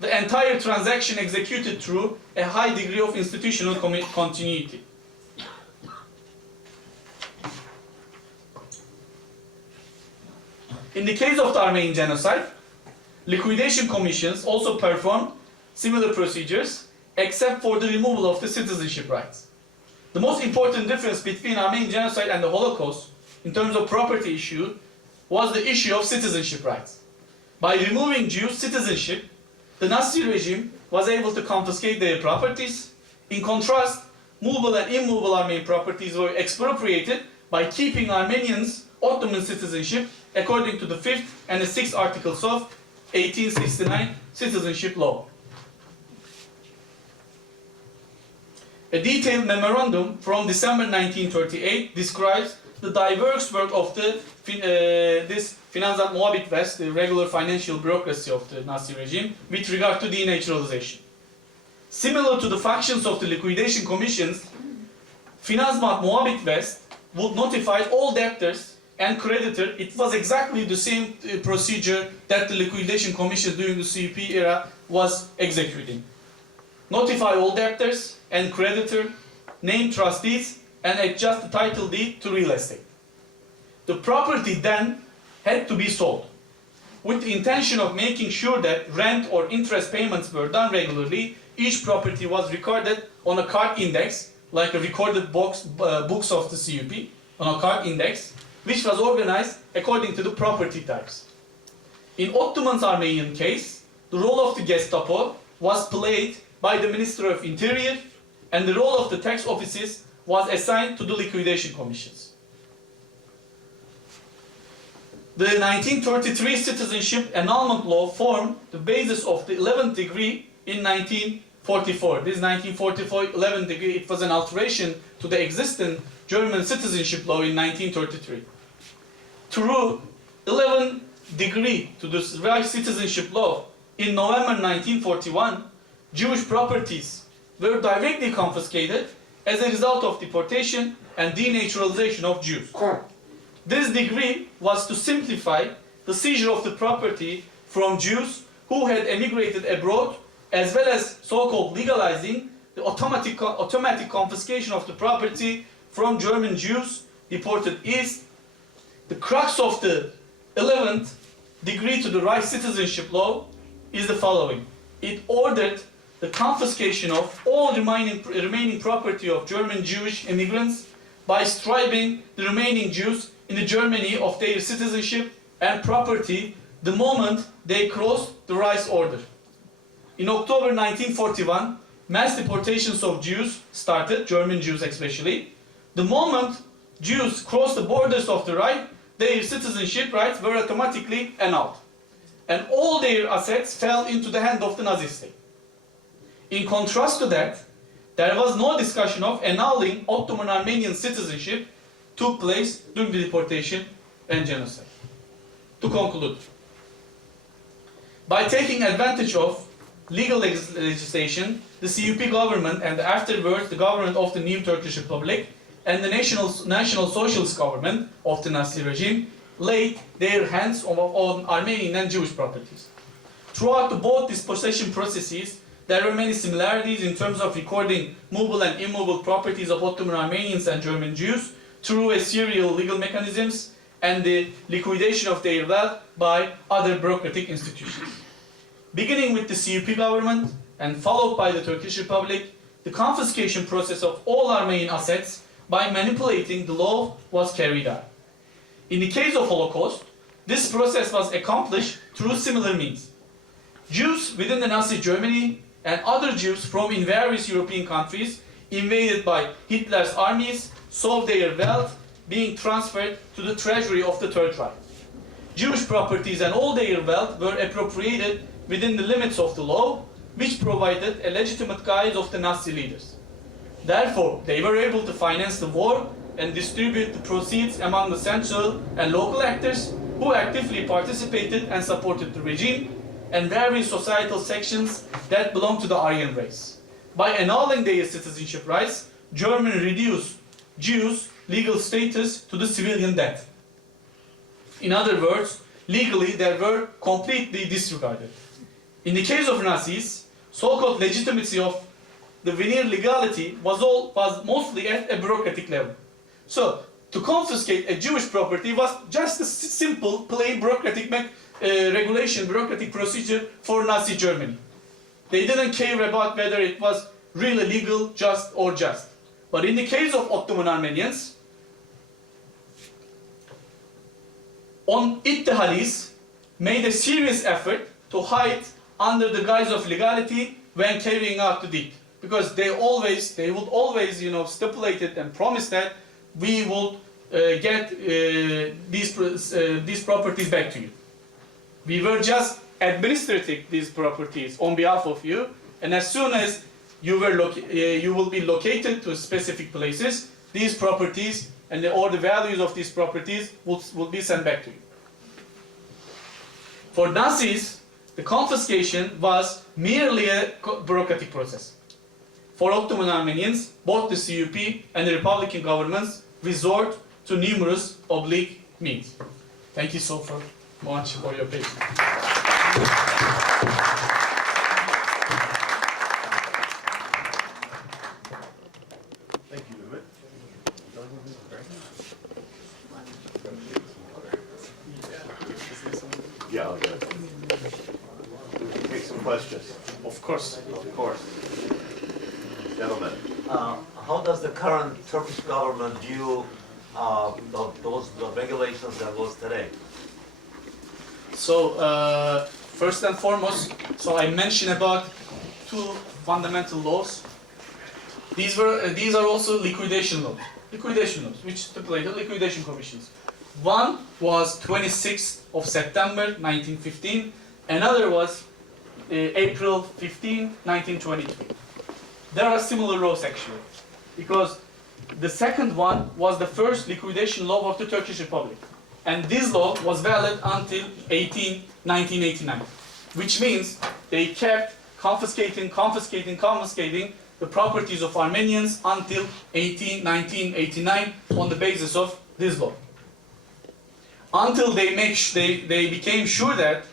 The entire transaction executed through a high degree of institutional continuity. In the case of the Armenian genocide, liquidation commissions also performed similar procedures, except for the removal of the citizenship rights. The most important difference between Armenian genocide and the Holocaust, in terms of property issue, was the issue of citizenship rights. By removing Jews' citizenship, the Nazi regime was able to confiscate their properties. In contrast, movable and immovable Armenian properties were expropriated by keeping Armenians' Ottoman citizenship according to the 5th and the 6th articles of 1869 citizenship law. A detailed memorandum from December 1938 describes the diverse work of this Finanzat Moabit West, the regular financial bureaucracy of the Nazi regime, with regard to denaturalization. Similar to the functions of the liquidation commissions, Finanzat Moabit West would notify all debtors and creditors. It was exactly the same procedure that the liquidation commission during the CUP era was executing. Notify all debtors and creditor, name trustees, and adjust the title deed to real estate. The property then had to be sold. With the intention of making sure that rent or interest payments were done regularly, each property was recorded on a card index like a recorded books of the CUP on a card index, which was organized according to the property types. In Ottoman's Armenian case, the role of the Gestapo was played by the Minister of Interior, and the role of the tax offices was assigned to the liquidation commissions. The 1933 Citizenship Annulment Law formed the basis of the 11th degree in 1944. This 1944 11th degree, it was an alteration to the existing German citizenship law in 1933. Through 11th degree to the Reich citizenship law in November 1941, Jewish properties were directly confiscated as a result of deportation and denaturalization of Jews. This decree was to simplify the seizure of the property from Jews who had emigrated abroad, as well as so-called legalizing the automatic confiscation of the property from German Jews deported east. The crux of the 11th degree to the Reich citizenship law is the following. It ordered the confiscation of all remaining property of German Jewish immigrants by stripping the remaining Jews in the Germany of their citizenship and property the moment they crossed the Reich's order. In October 1941, mass deportations of Jews started, German Jews especially. The moment Jews crossed the borders of the Reich, their citizenship rights were automatically annulled, and all their assets fell into the hand of the Nazi state. In contrast to that, there was no discussion of annulling Ottoman Armenian citizenship took place during the deportation and genocide. To conclude, by taking advantage of legal legislation, the CUP government and afterwards the government of the new Turkish Republic and the National Socialist government of the Nazi regime laid their hands on Armenian and Jewish properties. Throughout both dispossession processes, there were many similarities in terms of recording movable and immovable properties of Ottoman Armenians and German Jews through a serial legal mechanisms and the liquidation of their wealth by other bureaucratic institutions. Beginning with the CUP government and followed by the Turkish Republic, the confiscation process of all Armenian assets by manipulating the law was carried out. In the case of Holocaust, this process was accomplished through similar means. Jews within the Nazi Germany and other Jews from in various European countries invaded by Hitler's armies saw their wealth being transferred to the treasury of the Third Reich. Jewish properties and all their wealth were appropriated within the limits of the law, which provided a legitimate guide of the Nazi leaders. Therefore, they were able to finance the war and distribute the proceeds among the central and local actors who actively participated and supported the regime and various societal sections that belonged to the Aryan race. By annulling their citizenship rights, Germany reduced Jews' legal status to the civilian debt. In other words, legally they were completely disregarded. In the case of Nazis, so-called legitimacy of the veneer legality was mostly at a bureaucratic level. So, to confiscate a Jewish property was just a simple, plain bureaucratic regulation, bureaucratic procedure for Nazi Germany. They didn't care about whether it was really legal, just or just. But in the case of Ottoman Armenians, Ittihalis made a serious effort to hide under the guise of legality when carrying out the deed, because they would always, stipulate it and promise that we will get these properties back to you. We were just administrating these properties on behalf of you, and as soon as you will be located to specific places, these properties and all the values of these properties will be sent back to you. For Nazis, the confiscation was merely a bureaucratic process. For Ottoman Armenians, both the CUP and the Republican governments resort to numerous oblique means. Thank you so much for your patience. Thank you, Umit. Yeah, I'll get it. We can take some questions. Of course. Of course. Gentlemen, How does the current Turkish government view the regulations and laws today? So first and foremost, so I mentioned about two fundamental laws. These are also liquidation laws. Liquidation laws, which stipulated liquidation commissions. One was 26th of September 1915. Another was April 15, 1923. There are similar laws actually, because the second one was the first liquidation law of the Turkish Republic. And this law was valid until 1989, which means they kept confiscating the properties of Armenians until 1989 on the basis of this law. Until they became sure that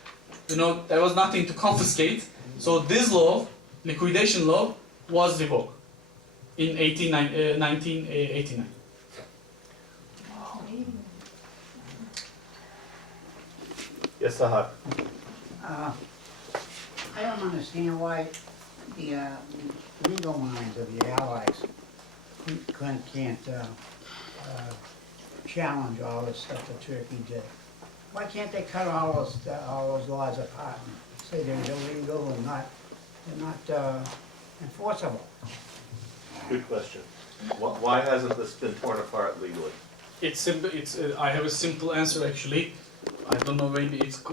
there was nothing to confiscate, so this law, liquidation law, was revoked in 1989. Yes, Sahar. I don't understand why the legal minds of the Allies can't challenge all this stuff that Turkey did. Why can't they cut all those laws apart and say they're illegal and they're not enforceable? Good question. Why hasn't this been torn apart legally? It's simple. I have a simple answer actually. I don't know, maybe it's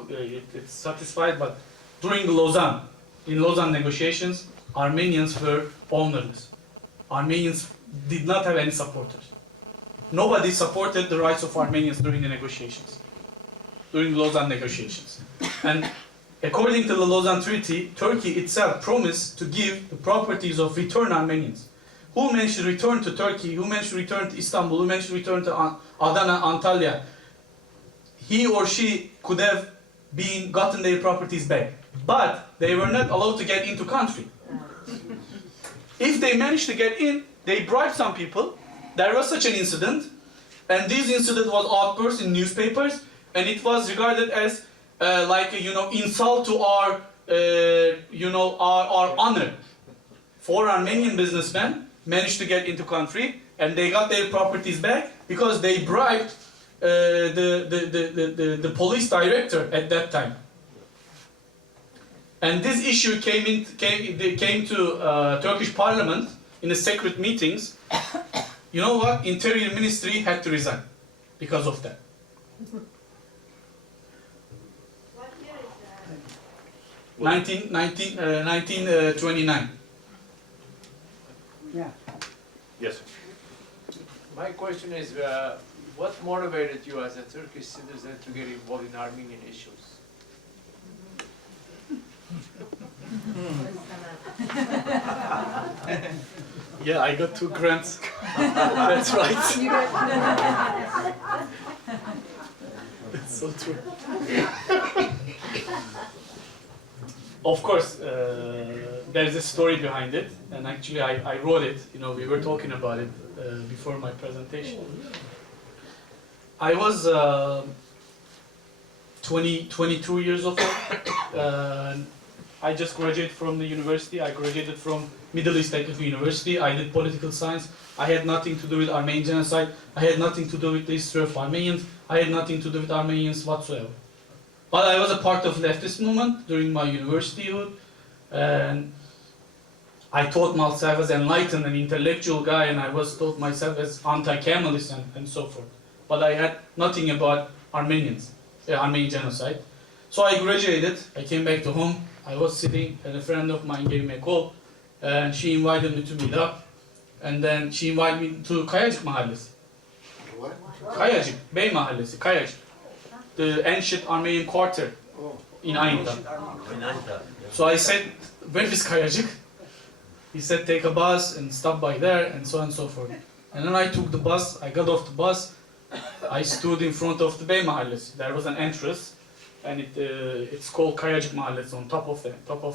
satisfied, but during in Lausanne negotiations, Armenians were ownerless. Armenians did not have any supporters. Nobody supported the rights of Armenians during the negotiations, during the Lausanne negotiations. And according to the Lausanne Treaty, Turkey itself promised to give the properties of returned Armenians. Who managed to return to Turkey, who managed to return to Istanbul, who managed to return to Adana, Antalya, he or she could have gotten their properties back. But they were not allowed to get into country. If they managed to get in, they bribed some people. There was such an incident, and this incident was outburst in newspapers, and it was regarded as insult to our our honor. 4 Armenian businessmen managed to get into country, and they got their properties back because they bribed the police director at that time. And this issue came to Turkish parliament in the secret meetings. You know what? Interior Ministry had to resign because of that. What year is that? 1929. Yeah. Yes, sir. My question is, what motivated you as a Turkish citizen to get involved in Armenian issues? Yeah, I got 2 grants. That's right. That's so true. Of course, there's a story behind it, and actually I wrote it. We were talking about it before my presentation. I was 22 years old. I just graduated from the university. I graduated from Middle East Technical University. I did political science. I had nothing to do with Armenian genocide. I had nothing to do with the history of Armenians. I had nothing to do with Armenians whatsoever. But I was a part of leftist movement during my universityhood, and I thought myself as enlightened and intellectual guy, and I thought myself as anti-Kemalist and so forth. But I had nothing about Armenian genocide. So I graduated. I came back to home. I was sitting, and a friend of mine gave me a call, and she invited me to meet up, and then she invited me to Kayacık Mahallesi. What? Kayacık, Bey Mahallesi, Kayacık. The ancient Armenian quarter in Ainta. So I said, where is Kayacık? He said, take a bus and stop by there, and so on and so forth. And then I took the bus, I got off the bus, I stood in front of the Bey Mahallesi. There was an entrance, and it's called Kayacık Mahallesi on top of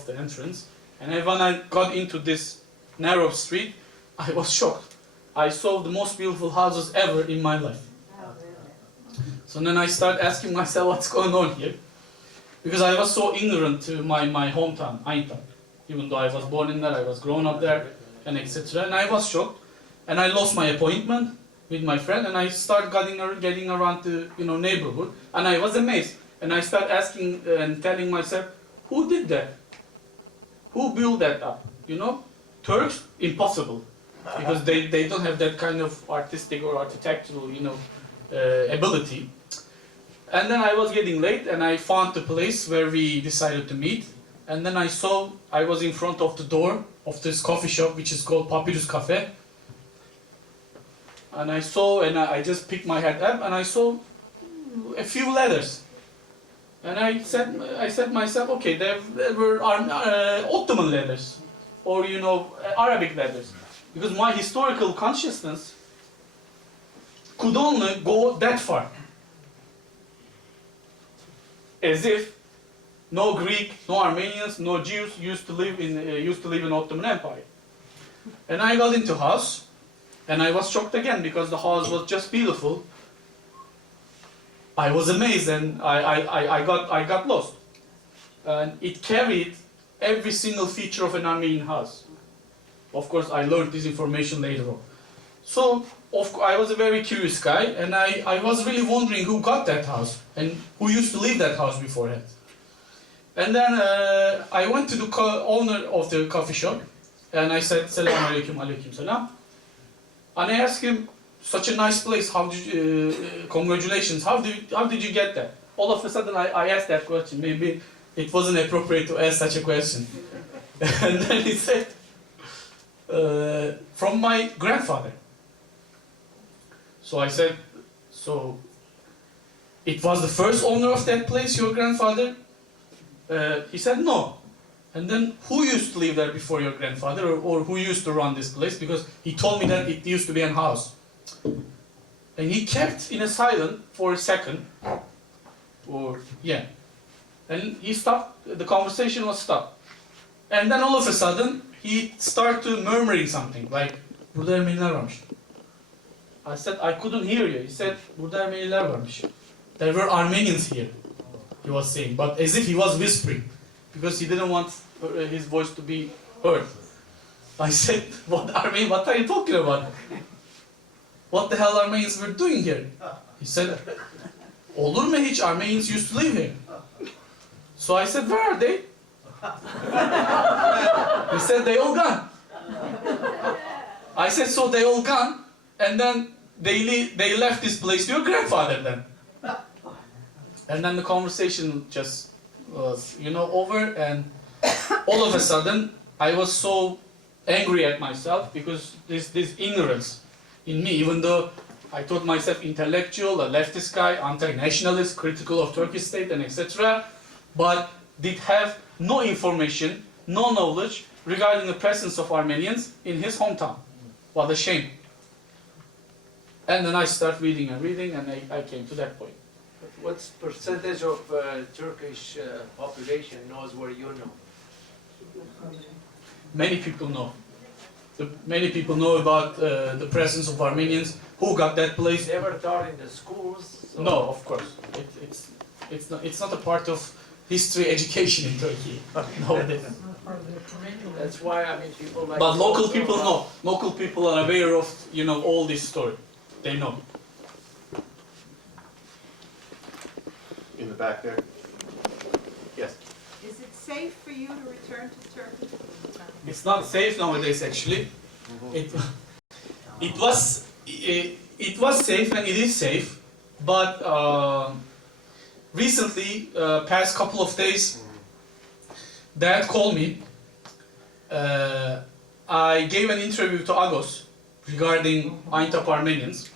the entrance. And then when I got into this narrow street, I was shocked. I saw the most beautiful houses ever in my life. So then I started asking myself what's going on here. Because I was so ignorant to my hometown, Ainta. Even though I was born in there, I was grown up there. and etc. And I was shocked, and I lost my appointment with my friend, and I started getting around the neighborhood, and I was amazed, and I started asking and telling myself, who did that? Who built that up? Turks, impossible, because they don't have that kind of artistic or architectural ability. And then I was getting late, and I found the place where we decided to meet. And then I was in front of the door of this coffee shop, which is called Papyrus Cafe. And I just picked my head up, and I saw a few letters. And I said myself, okay, there were Ottoman letters, or Arabic letters, because my historical consciousness could only go that far. As if no Greek, no Armenians, no Jews used to live in Ottoman Empire. And I got into house, and I was shocked again because the house was just beautiful. I was amazed, and I got lost. And it carried every single feature of an Armenian house. Of course, I learned this information later on. So I was a very curious guy, and I was really wondering who got that house and who used to live that house beforehand. And then I went to the owner of the coffee shop, and I said, "Selam alaikum, alaikum salam." And I asked him, "Such a nice place. How did you, congratulations. How did you get that?" All of a sudden, I asked that question. Maybe it wasn't appropriate to ask such a question. And then he said, "From my grandfather." So I said, "So it was the first owner of that place, your grandfather?" He said, "No." And then who used to live there before your grandfather, or who used to run this place? Because he told me that it used to be a house. And he kept in a silence for a second. And he stopped, the conversation was stopped. And then all of a sudden, he started murmuring something, like, "Burada Ermeniler varmış." I said, "I couldn't hear you." He said, "Burada Ermeniler varmış." There were Armenians here, he was saying, but as if he was whispering, because he didn't want his voice to be heard. I said, what are you talking about? What the hell Armenians were doing here? He said, "Olur mu hiç, Armenians used to live here." So I said, "Where are they?" He said, "They all gone." I said, "So they all gone, and then they left this place to your grandfather then?" And then the conversation just was, over, and all of a sudden, I was so angry at myself because this ignorance in me, even though I thought myself intellectual, a leftist guy, anti-nationalist, critical of Turkish state, and etc., but did have no information, no knowledge regarding the presence of Armenians in his hometown. What a shame. And then I started reading, and I came to that point. What percentage of Turkish population knows where you know? Many people know. Many people know about the presence of Armenians. Who got that place? Never taught in the schools. So No, of course. It's not a part of history education in Turkey nowadays. That's why people like. But local people know. Local people are aware of all this story. They know. In the back there? Yes. Is it safe for you to return to Turkey? It's not safe nowadays, actually. It was safe, and it is safe, but recently, past couple of days, Dad called me. I gave an interview to Agos regarding Aintab Armenians.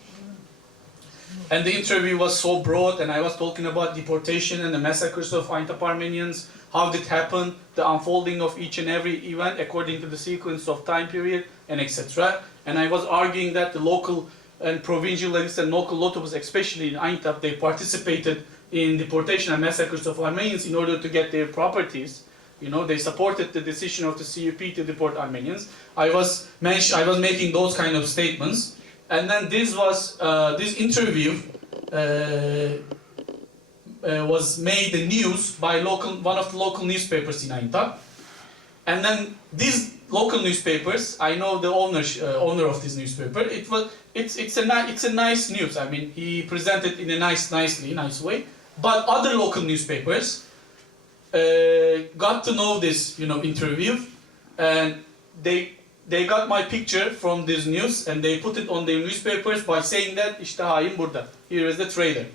And the interview was so broad, and I was talking about deportation and the massacres of Aintab Armenians, how did it happen, the unfolding of each and every event according to the sequence of time period, and etc. And I was arguing that the local and provincial elites and local Lotobus, especially in Aintab, they participated in deportation and massacres of Armenians in order to get their properties. They supported the decision of the CUP to deport Armenians. I was making those kind of statements. And then this interview was made the news by one of the local newspapers in Aintab. And then these local newspapers, I know the owner of this newspaper. It's a nice news. I mean, he presented in a nice way. But other local newspapers got to know this, interview, and they got my picture from this news and they put it on their newspapers by saying that işte hain burada. Here is the traitor.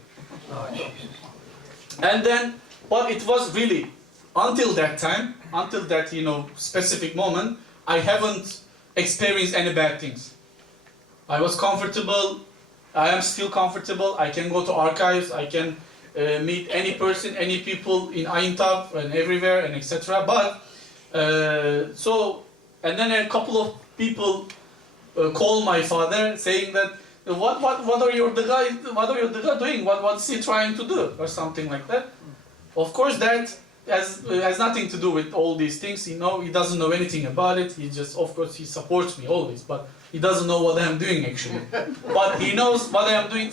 And then, but it was really until that time, until that specific moment, I haven't experienced any bad things. I was comfortable. I am still comfortable. I can go to archives. I can meet any person, any people in Aintab and everywhere and etc. But and then a couple of people call my father saying that what are your the guy doing? What's he trying to do or something like that? Of course that has nothing to do with all these things. He doesn't know anything about it. He just, of course, he supports me always, but he doesn't know what I'm doing actually. But he knows what I am doing.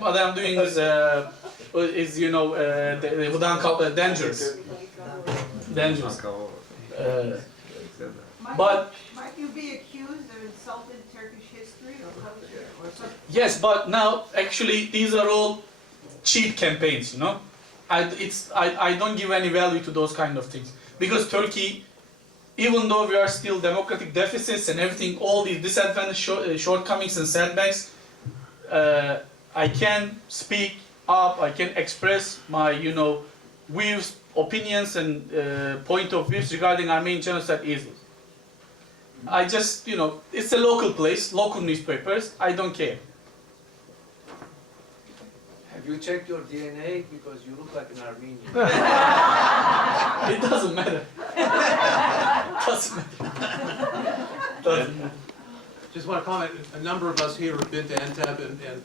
What I am doing is dangerous. But Might you be accused of insulted Turkish history or culture or something? yes, but now actually these are all cheap campaigns, I don't give any value to those kind of things because Turkey, even though we are still democratic deficits and everything, all these disadvantages, shortcomings and setbacks, I can speak up, I can express my views, opinions and point of views regarding Armenian genocide easily. I just, it's a local place, local newspapers, I don't care. Have you checked your DNA? Because you look like an Armenian. It doesn't matter. Doesn't matter. Just want to comment, a number of us here have been to Entebbe and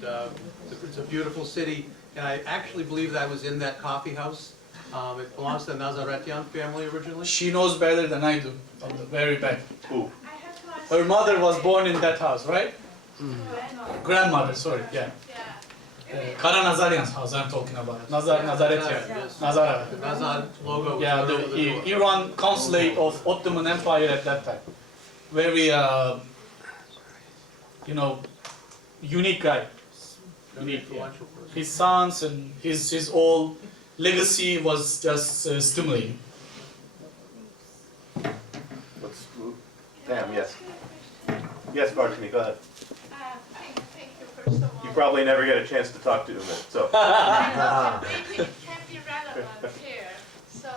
it's a beautiful city. And I actually believe that I was in that coffee house. It belongs to the Nazaretian family originally. She knows better than I do, on the very back. Ooh. Her mother was born in that house, right? Grandmother, sorry, yeah. Kara Nazaryan's house I'm talking about. Nazaretian. Nazar. The Nazar logo was Yeah, right over the door. the Iran consulate of Ottoman Empire at that time. Very, unique guy. Unique, yeah. Influential person. His sons and his whole legacy was just stimulating. Pam, yes. Yes, Bartini, go ahead. Thank you, first of all. You probably never get a chance to talk to Umit, so. Maybe it can be relevant here. So,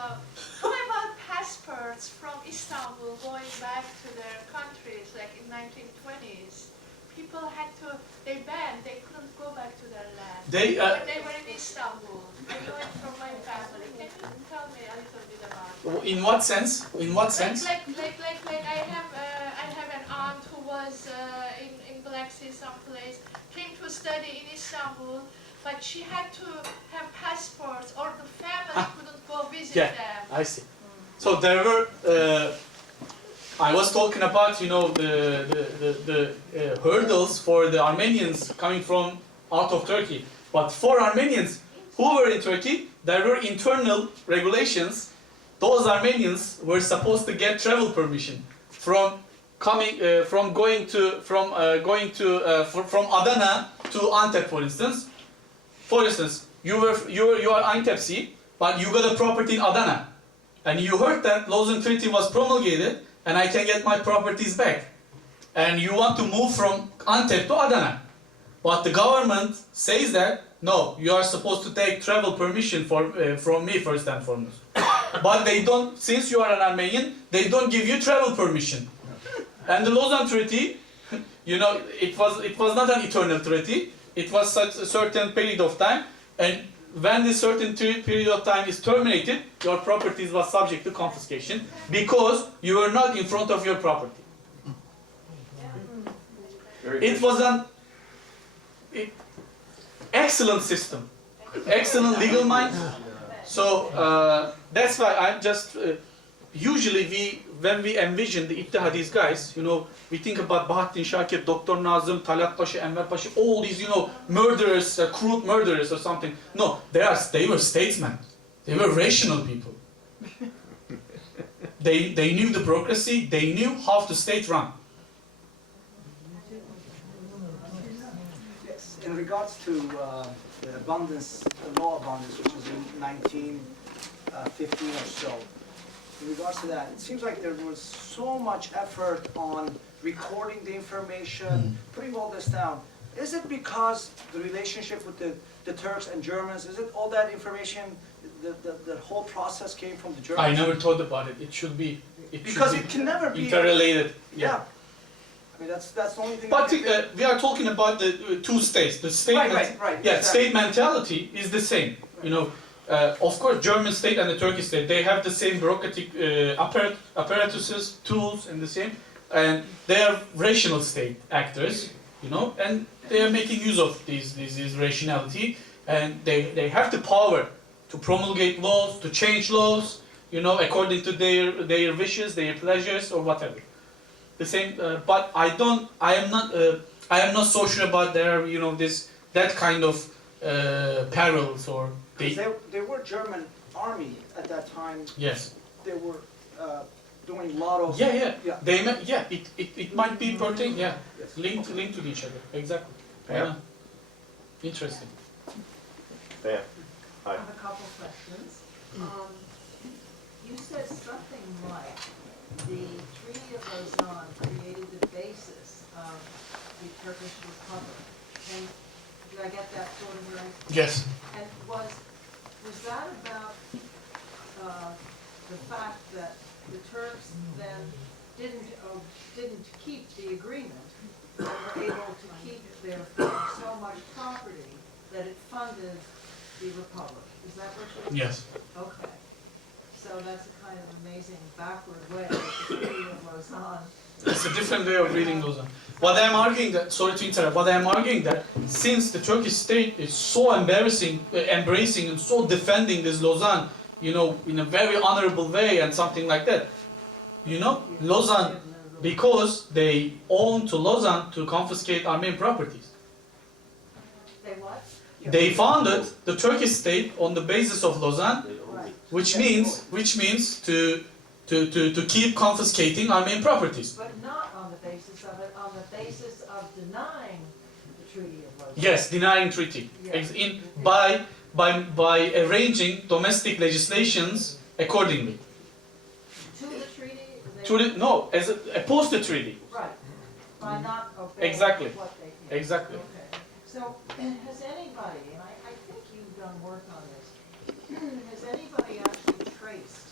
how about passports from Istanbul going back to their countries, like in 1920s? People had to, they couldn't go back to their land. But they were in Istanbul. I know it from my family. Can you tell me a little bit about it? In what sense? In what sense? Like I have an aunt who was in Black Sea someplace, came to study in Istanbul, but she had to have passports or the family couldn't go visit Yeah, them. I see. So there were, I was talking about, the hurdles for the Armenians coming from out of Turkey. But for Armenians who were in Turkey, there were internal regulations. Those Armenians were supposed to get travel permission from going to Adana to Antep, for instance. For instance, you are Antepsi, but you got a property in Adana, and you heard that Lausanne Treaty was promulgated, and I can get my properties back, and you want to move from Antep to Adana, but the government says that no, you are supposed to take travel permission from me first and foremost. But they don't, since you are an Armenian, they don't give you travel permission. And the Lausanne Treaty, it was not an eternal treaty. It was such a certain period of time, and when this certain period of time is terminated, your properties was subject to confiscation because you were not in front of your property. It was an excellent system, excellent legal mind. So that's why I'm just usually when we envision the Ittihadis guys, we think about Bahattin Shakir, Dr. Nazım, Talat Pasha, Enver Pasha, all these murderers, crude murderers or something. No, they were statesmen. They were rational people. they knew the bureaucracy, they knew how to state run. Yes, in regards to the abundance, the law abundance, which was in 1915 or so, in regards to that, it seems like there was so much effort on recording the information, putting all this down. Is it because the relationship with the Turks and Germans, is it all that information, the whole process came from the Germans? I never thought about it. It should be. Because it can never be interrelated. Yeah. I mean, that's the only thing. But we are talking about the two states. The state, Right. yeah, exactly. state mentality is the same. You know, of course, German state and the Turkish state, they have the same bureaucratic apparatuses, tools, and the same, and they are rational state actors. You know, and they are making use of this rationality, and they have the power to promulgate laws, to change laws. You know, according to their wishes, their pleasures, or whatever. The same, but I am not so sure about their, you know, that kind of perils or They were German army at that time. Yes. They were doing a lot of Yeah. Yeah. They it might be important. Yeah. Yes. Linked to each other. Exactly. Yeah. Interesting. Bam. I have a couple questions. You said something like the Treaty of Lausanne created the basis of the Turkish Republic. And did I get that sort of right? Yes. And was that about the fact that the Turks then didn't keep the agreement, but were able to keep therefore so much property that it funded the republic? Is that what you're? Yes. Okay. So that's a kind of amazing backward way of the Treaty of Lausanne. It's a different way of reading Lausanne. What I am arguing that, sorry to interrupt, but I am arguing that since the Turkish state is so embracing and so defending this Lausanne, you know, in a very honorable way and something like that, you know, Lausanne, because they own to Lausanne to confiscate Armenian properties. They what? They founded the Turkish state on the basis of Lausanne, Right. which means to keep confiscating Armenian properties. But not on the basis of it, on the basis of denying the Treaty of Lausanne. Yes, denying treaty. Yeah. By arranging domestic legislations accordingly. To the treaty? As opposed to treaty. Right. By not obeying Exactly. what they did. Exactly. Okay. So has anybody, and I think you've done work on this, has anybody actually traced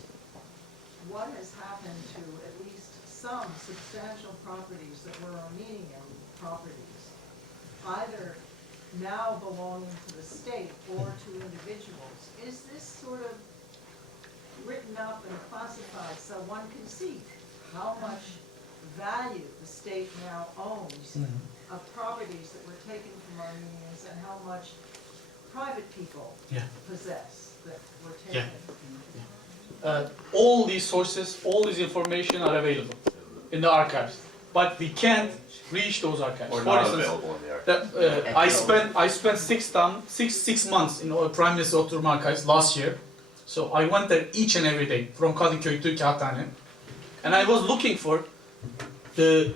what has happened to at least some substantial properties that were Armenian properties, either now belonging to the state or to individuals? Is this sort of written up and classified so one can see how much value the state now owns of properties that were taken from Armenians and how much private people possess that were taken? All these sources, all this information are available in the archives, but we can't reach those archives. Or For not instance, available in the archive. I spent 6 months in Prime Minister Oturum archives last year. So I went there each and every day from Kadıköy to Kağıthane, and I was looking for the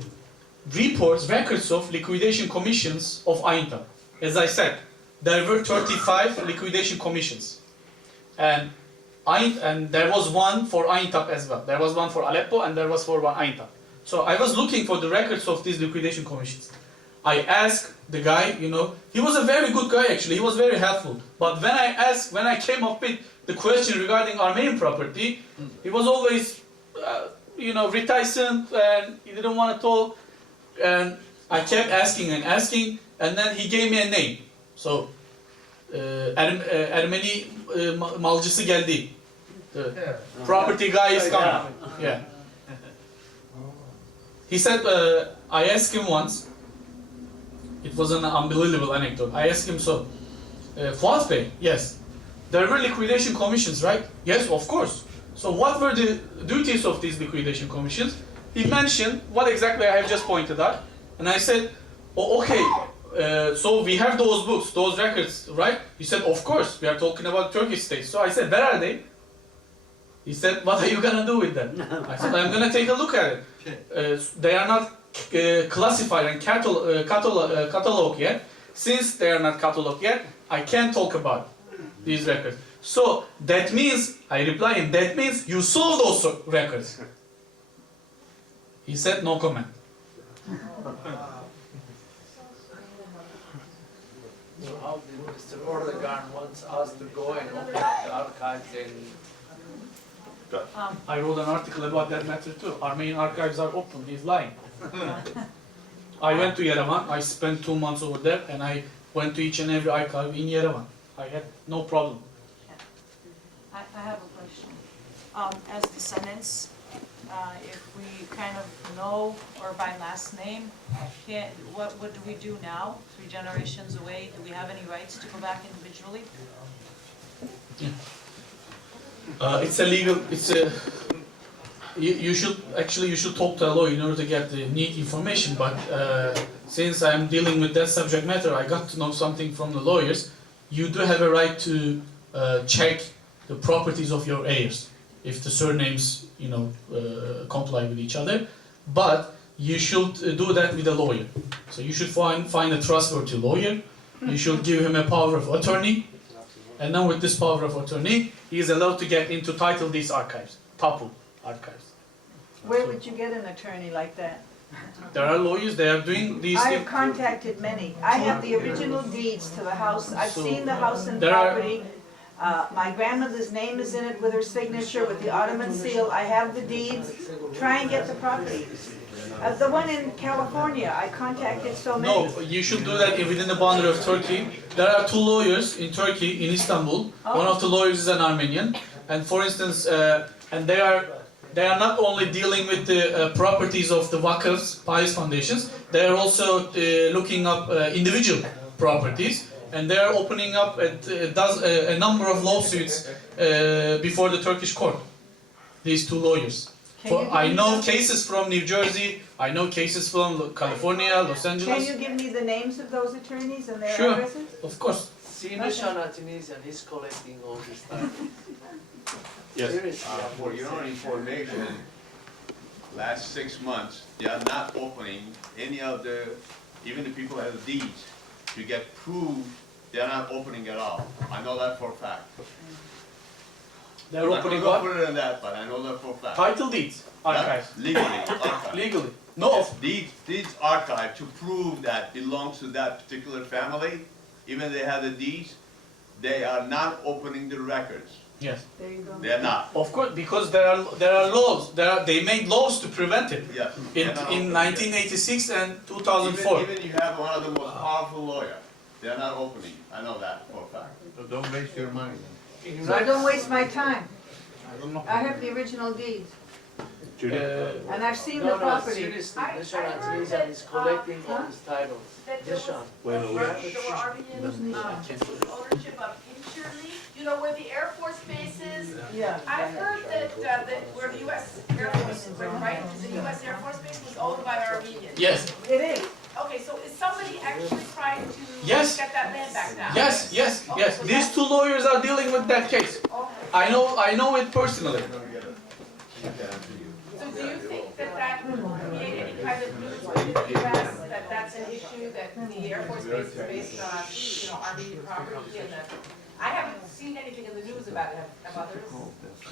records of liquidation commissions of Aintab. As I said, there were 35 liquidation commissions, and there was one for Aintab as well. There was one for Aleppo, and there was for one Aintab. So I was looking for the records of these liquidation commissions. I asked the guy, you know, he was a very good guy actually, he was very helpful. But when I came up with the question regarding Armenian property, he was always, you know, reticent and he didn't want to talk. And I kept asking, and then he gave me a name. So, Ermeni malcısı geldi. The property guy is coming. Yeah. He said, I asked him once, it was an unbelievable anecdote. I asked him, so, Fuat Bey, yes, there were liquidation commissions, right? Yes, of course. So what were the duties of these liquidation commissions? He mentioned what exactly I have just pointed out. And I said, oh, okay, so we have those books, those records, right? He said, of course, we are talking about Turkish state. So I said, where are they? He said, what are you gonna do with them? I said, I'm gonna take a look at it. They are not classified and cataloged yet. Since they are not cataloged yet, I can't talk about these records. So that means, I reply him, that means you saw those records. He said no comment. So how did Mr. Erdogan wants us to go and open up the archives and I wrote an article about that matter too. Armenian archives are open, he's lying. I went to Yerevan, I spent 2 months over there, and I went to each and every archive in Yerevan. I had no problem. I have a question. As descendants, if we kind of know, or by last name, what do we do now, 3 generations away? Do we have any rights to go back individually? It's a legal, you should talk to a lawyer in order to get the neat information, but since I'm dealing with that subject matter, I got to know something from the lawyers. You do have a right to check the properties of your heirs, if the surnames, comply with each other, but you should do that with a lawyer. So you should find a trustworthy lawyer, you should give him a power of attorney, and now with this power of attorney, he is allowed to get into title these archives, topple archives. Where would you get an attorney like that? There are lawyers, they are doing these I have things. contacted many. I have the original deeds to the house. I've So, seen the house and there are- property. My grandmother's name is in it with her signature, with the Ottoman seal. I have the deeds. Try and get the property. The one in California, I contacted so many. No, you should do that within the boundary of Turkey. There are 2 lawyers in Turkey, in Istanbul. One of the lawyers is an Armenian, and for instance, and they are not only dealing with the properties of the wakfs, pious foundations. They are also looking up individual properties, and they are opening up a number of lawsuits before the Turkish court. These 2 lawyers. I know cases from New Jersey, I know cases from California, Los Can Angeles. you give me the names of those attorneys and their Sure. addresses? Of course. see Nishan Tunisian, he's collecting all this stuff. Yes. Seriously, For your own information, last 6 months, they are not opening any of the, even the people who have deeds, to get proved, they are not opening at all. I know that for a fact. They're I'm not opening gonna what? go further than that, but I know that for a fact. Title deeds, archives. Legally, archive. Legally. No, Deeds archive to prove that belongs to that particular family, even they have the deeds, they are not opening the records. yes. There you go. They're not. Of course, because there are laws. They made laws to prevent it. Yes. In 1986 and 2004. Even you have one of the most powerful lawyers, they're not opening. I know that for a fact. So don't waste your money then. So don't waste my time. I have the original deeds, and I've seen the No, property. seriously, I Nishan heard Tunisian that, is collecting all huh? these titles. That there was, Nishan. Wait, wait, wait. there were Armenian ownership of Incherly, where the Air Force base is. Yeah. I've heard that where the U.S. Air Force, right, the U.S. Air Force base was owned by Armenians. Yes, It is. Okay, so is somebody actually trying to Yes. get that land back now? yes, yes, yes. These 2 lawyers are dealing with that case. Okay. I know it personally. So do you think that would create any kind of news within the U.S., that that's an issue, that the Air Force base is based on, Armenian property, and that, I haven't seen anything in the news about it, have others?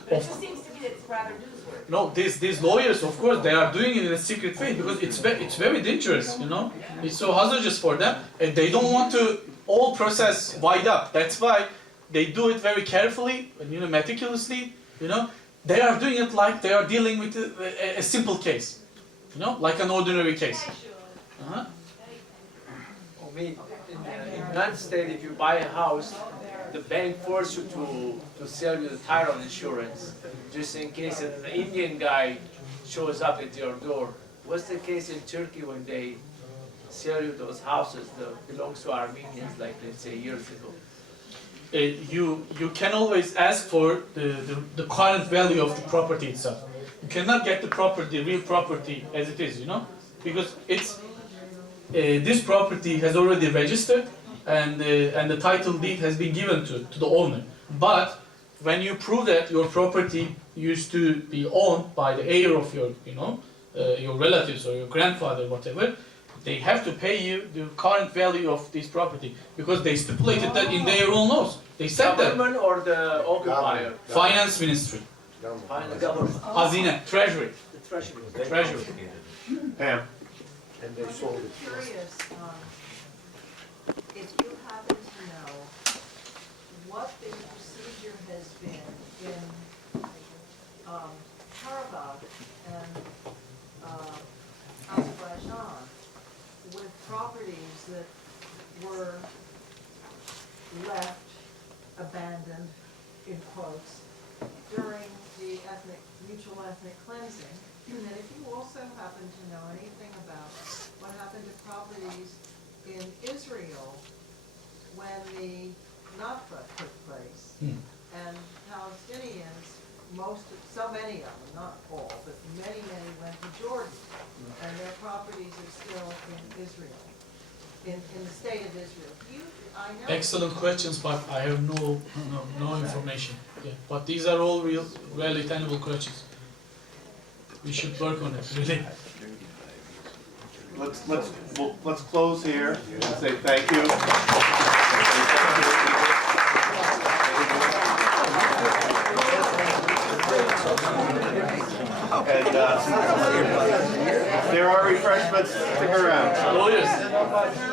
But it just seems to me that it's rather newsworthy. No, these lawyers, of course, they are doing it in a secret way because it's very dangerous, It's so hazardous for them, and they don't want to all process wide up. That's why they do it very carefully and meticulously. They are doing it like they are dealing with a simple case, like an ordinary case. Uh-huh. In the United States, if you buy a house, the bank forces you to sell you the title insurance, just in case an Indian guy shows up at your door. What's the case in Turkey when they sell you those houses that belongs to Armenians, like let's say years ago? You can always ask for the current value of the property itself. You cannot get the real property as it is, because this property has already registered and the title deed has been given to the owner. But when you prove that your property used to be owned by the heir of your, your relatives or your grandfather, whatever, they have to pay you the current value of this property because they stipulated that in their own laws. They said that. Government or the occupier? Finance Ministry, Government. Hazine, Treasury, The treasury. Treasury. Pam? And they sold it I'm curious, if you happen to know what the procedure has been in Karabakh and Azerbaijan with properties that were left, abandoned, in quotes, during the mutual ethnic cleansing. And if you also happen to know anything about what happened to properties in Israel when the Nakba took place, and Palestinians, so many of them, not all, but many went to Jordan, and their properties are still in Israel, in the state of Israel. I know. Excellent questions, but I have no information. Yeah, but these are all really tenable questions. We should work on it, really. Let's close here and say thank you. And there are refreshments. Stick around. Oh, yes.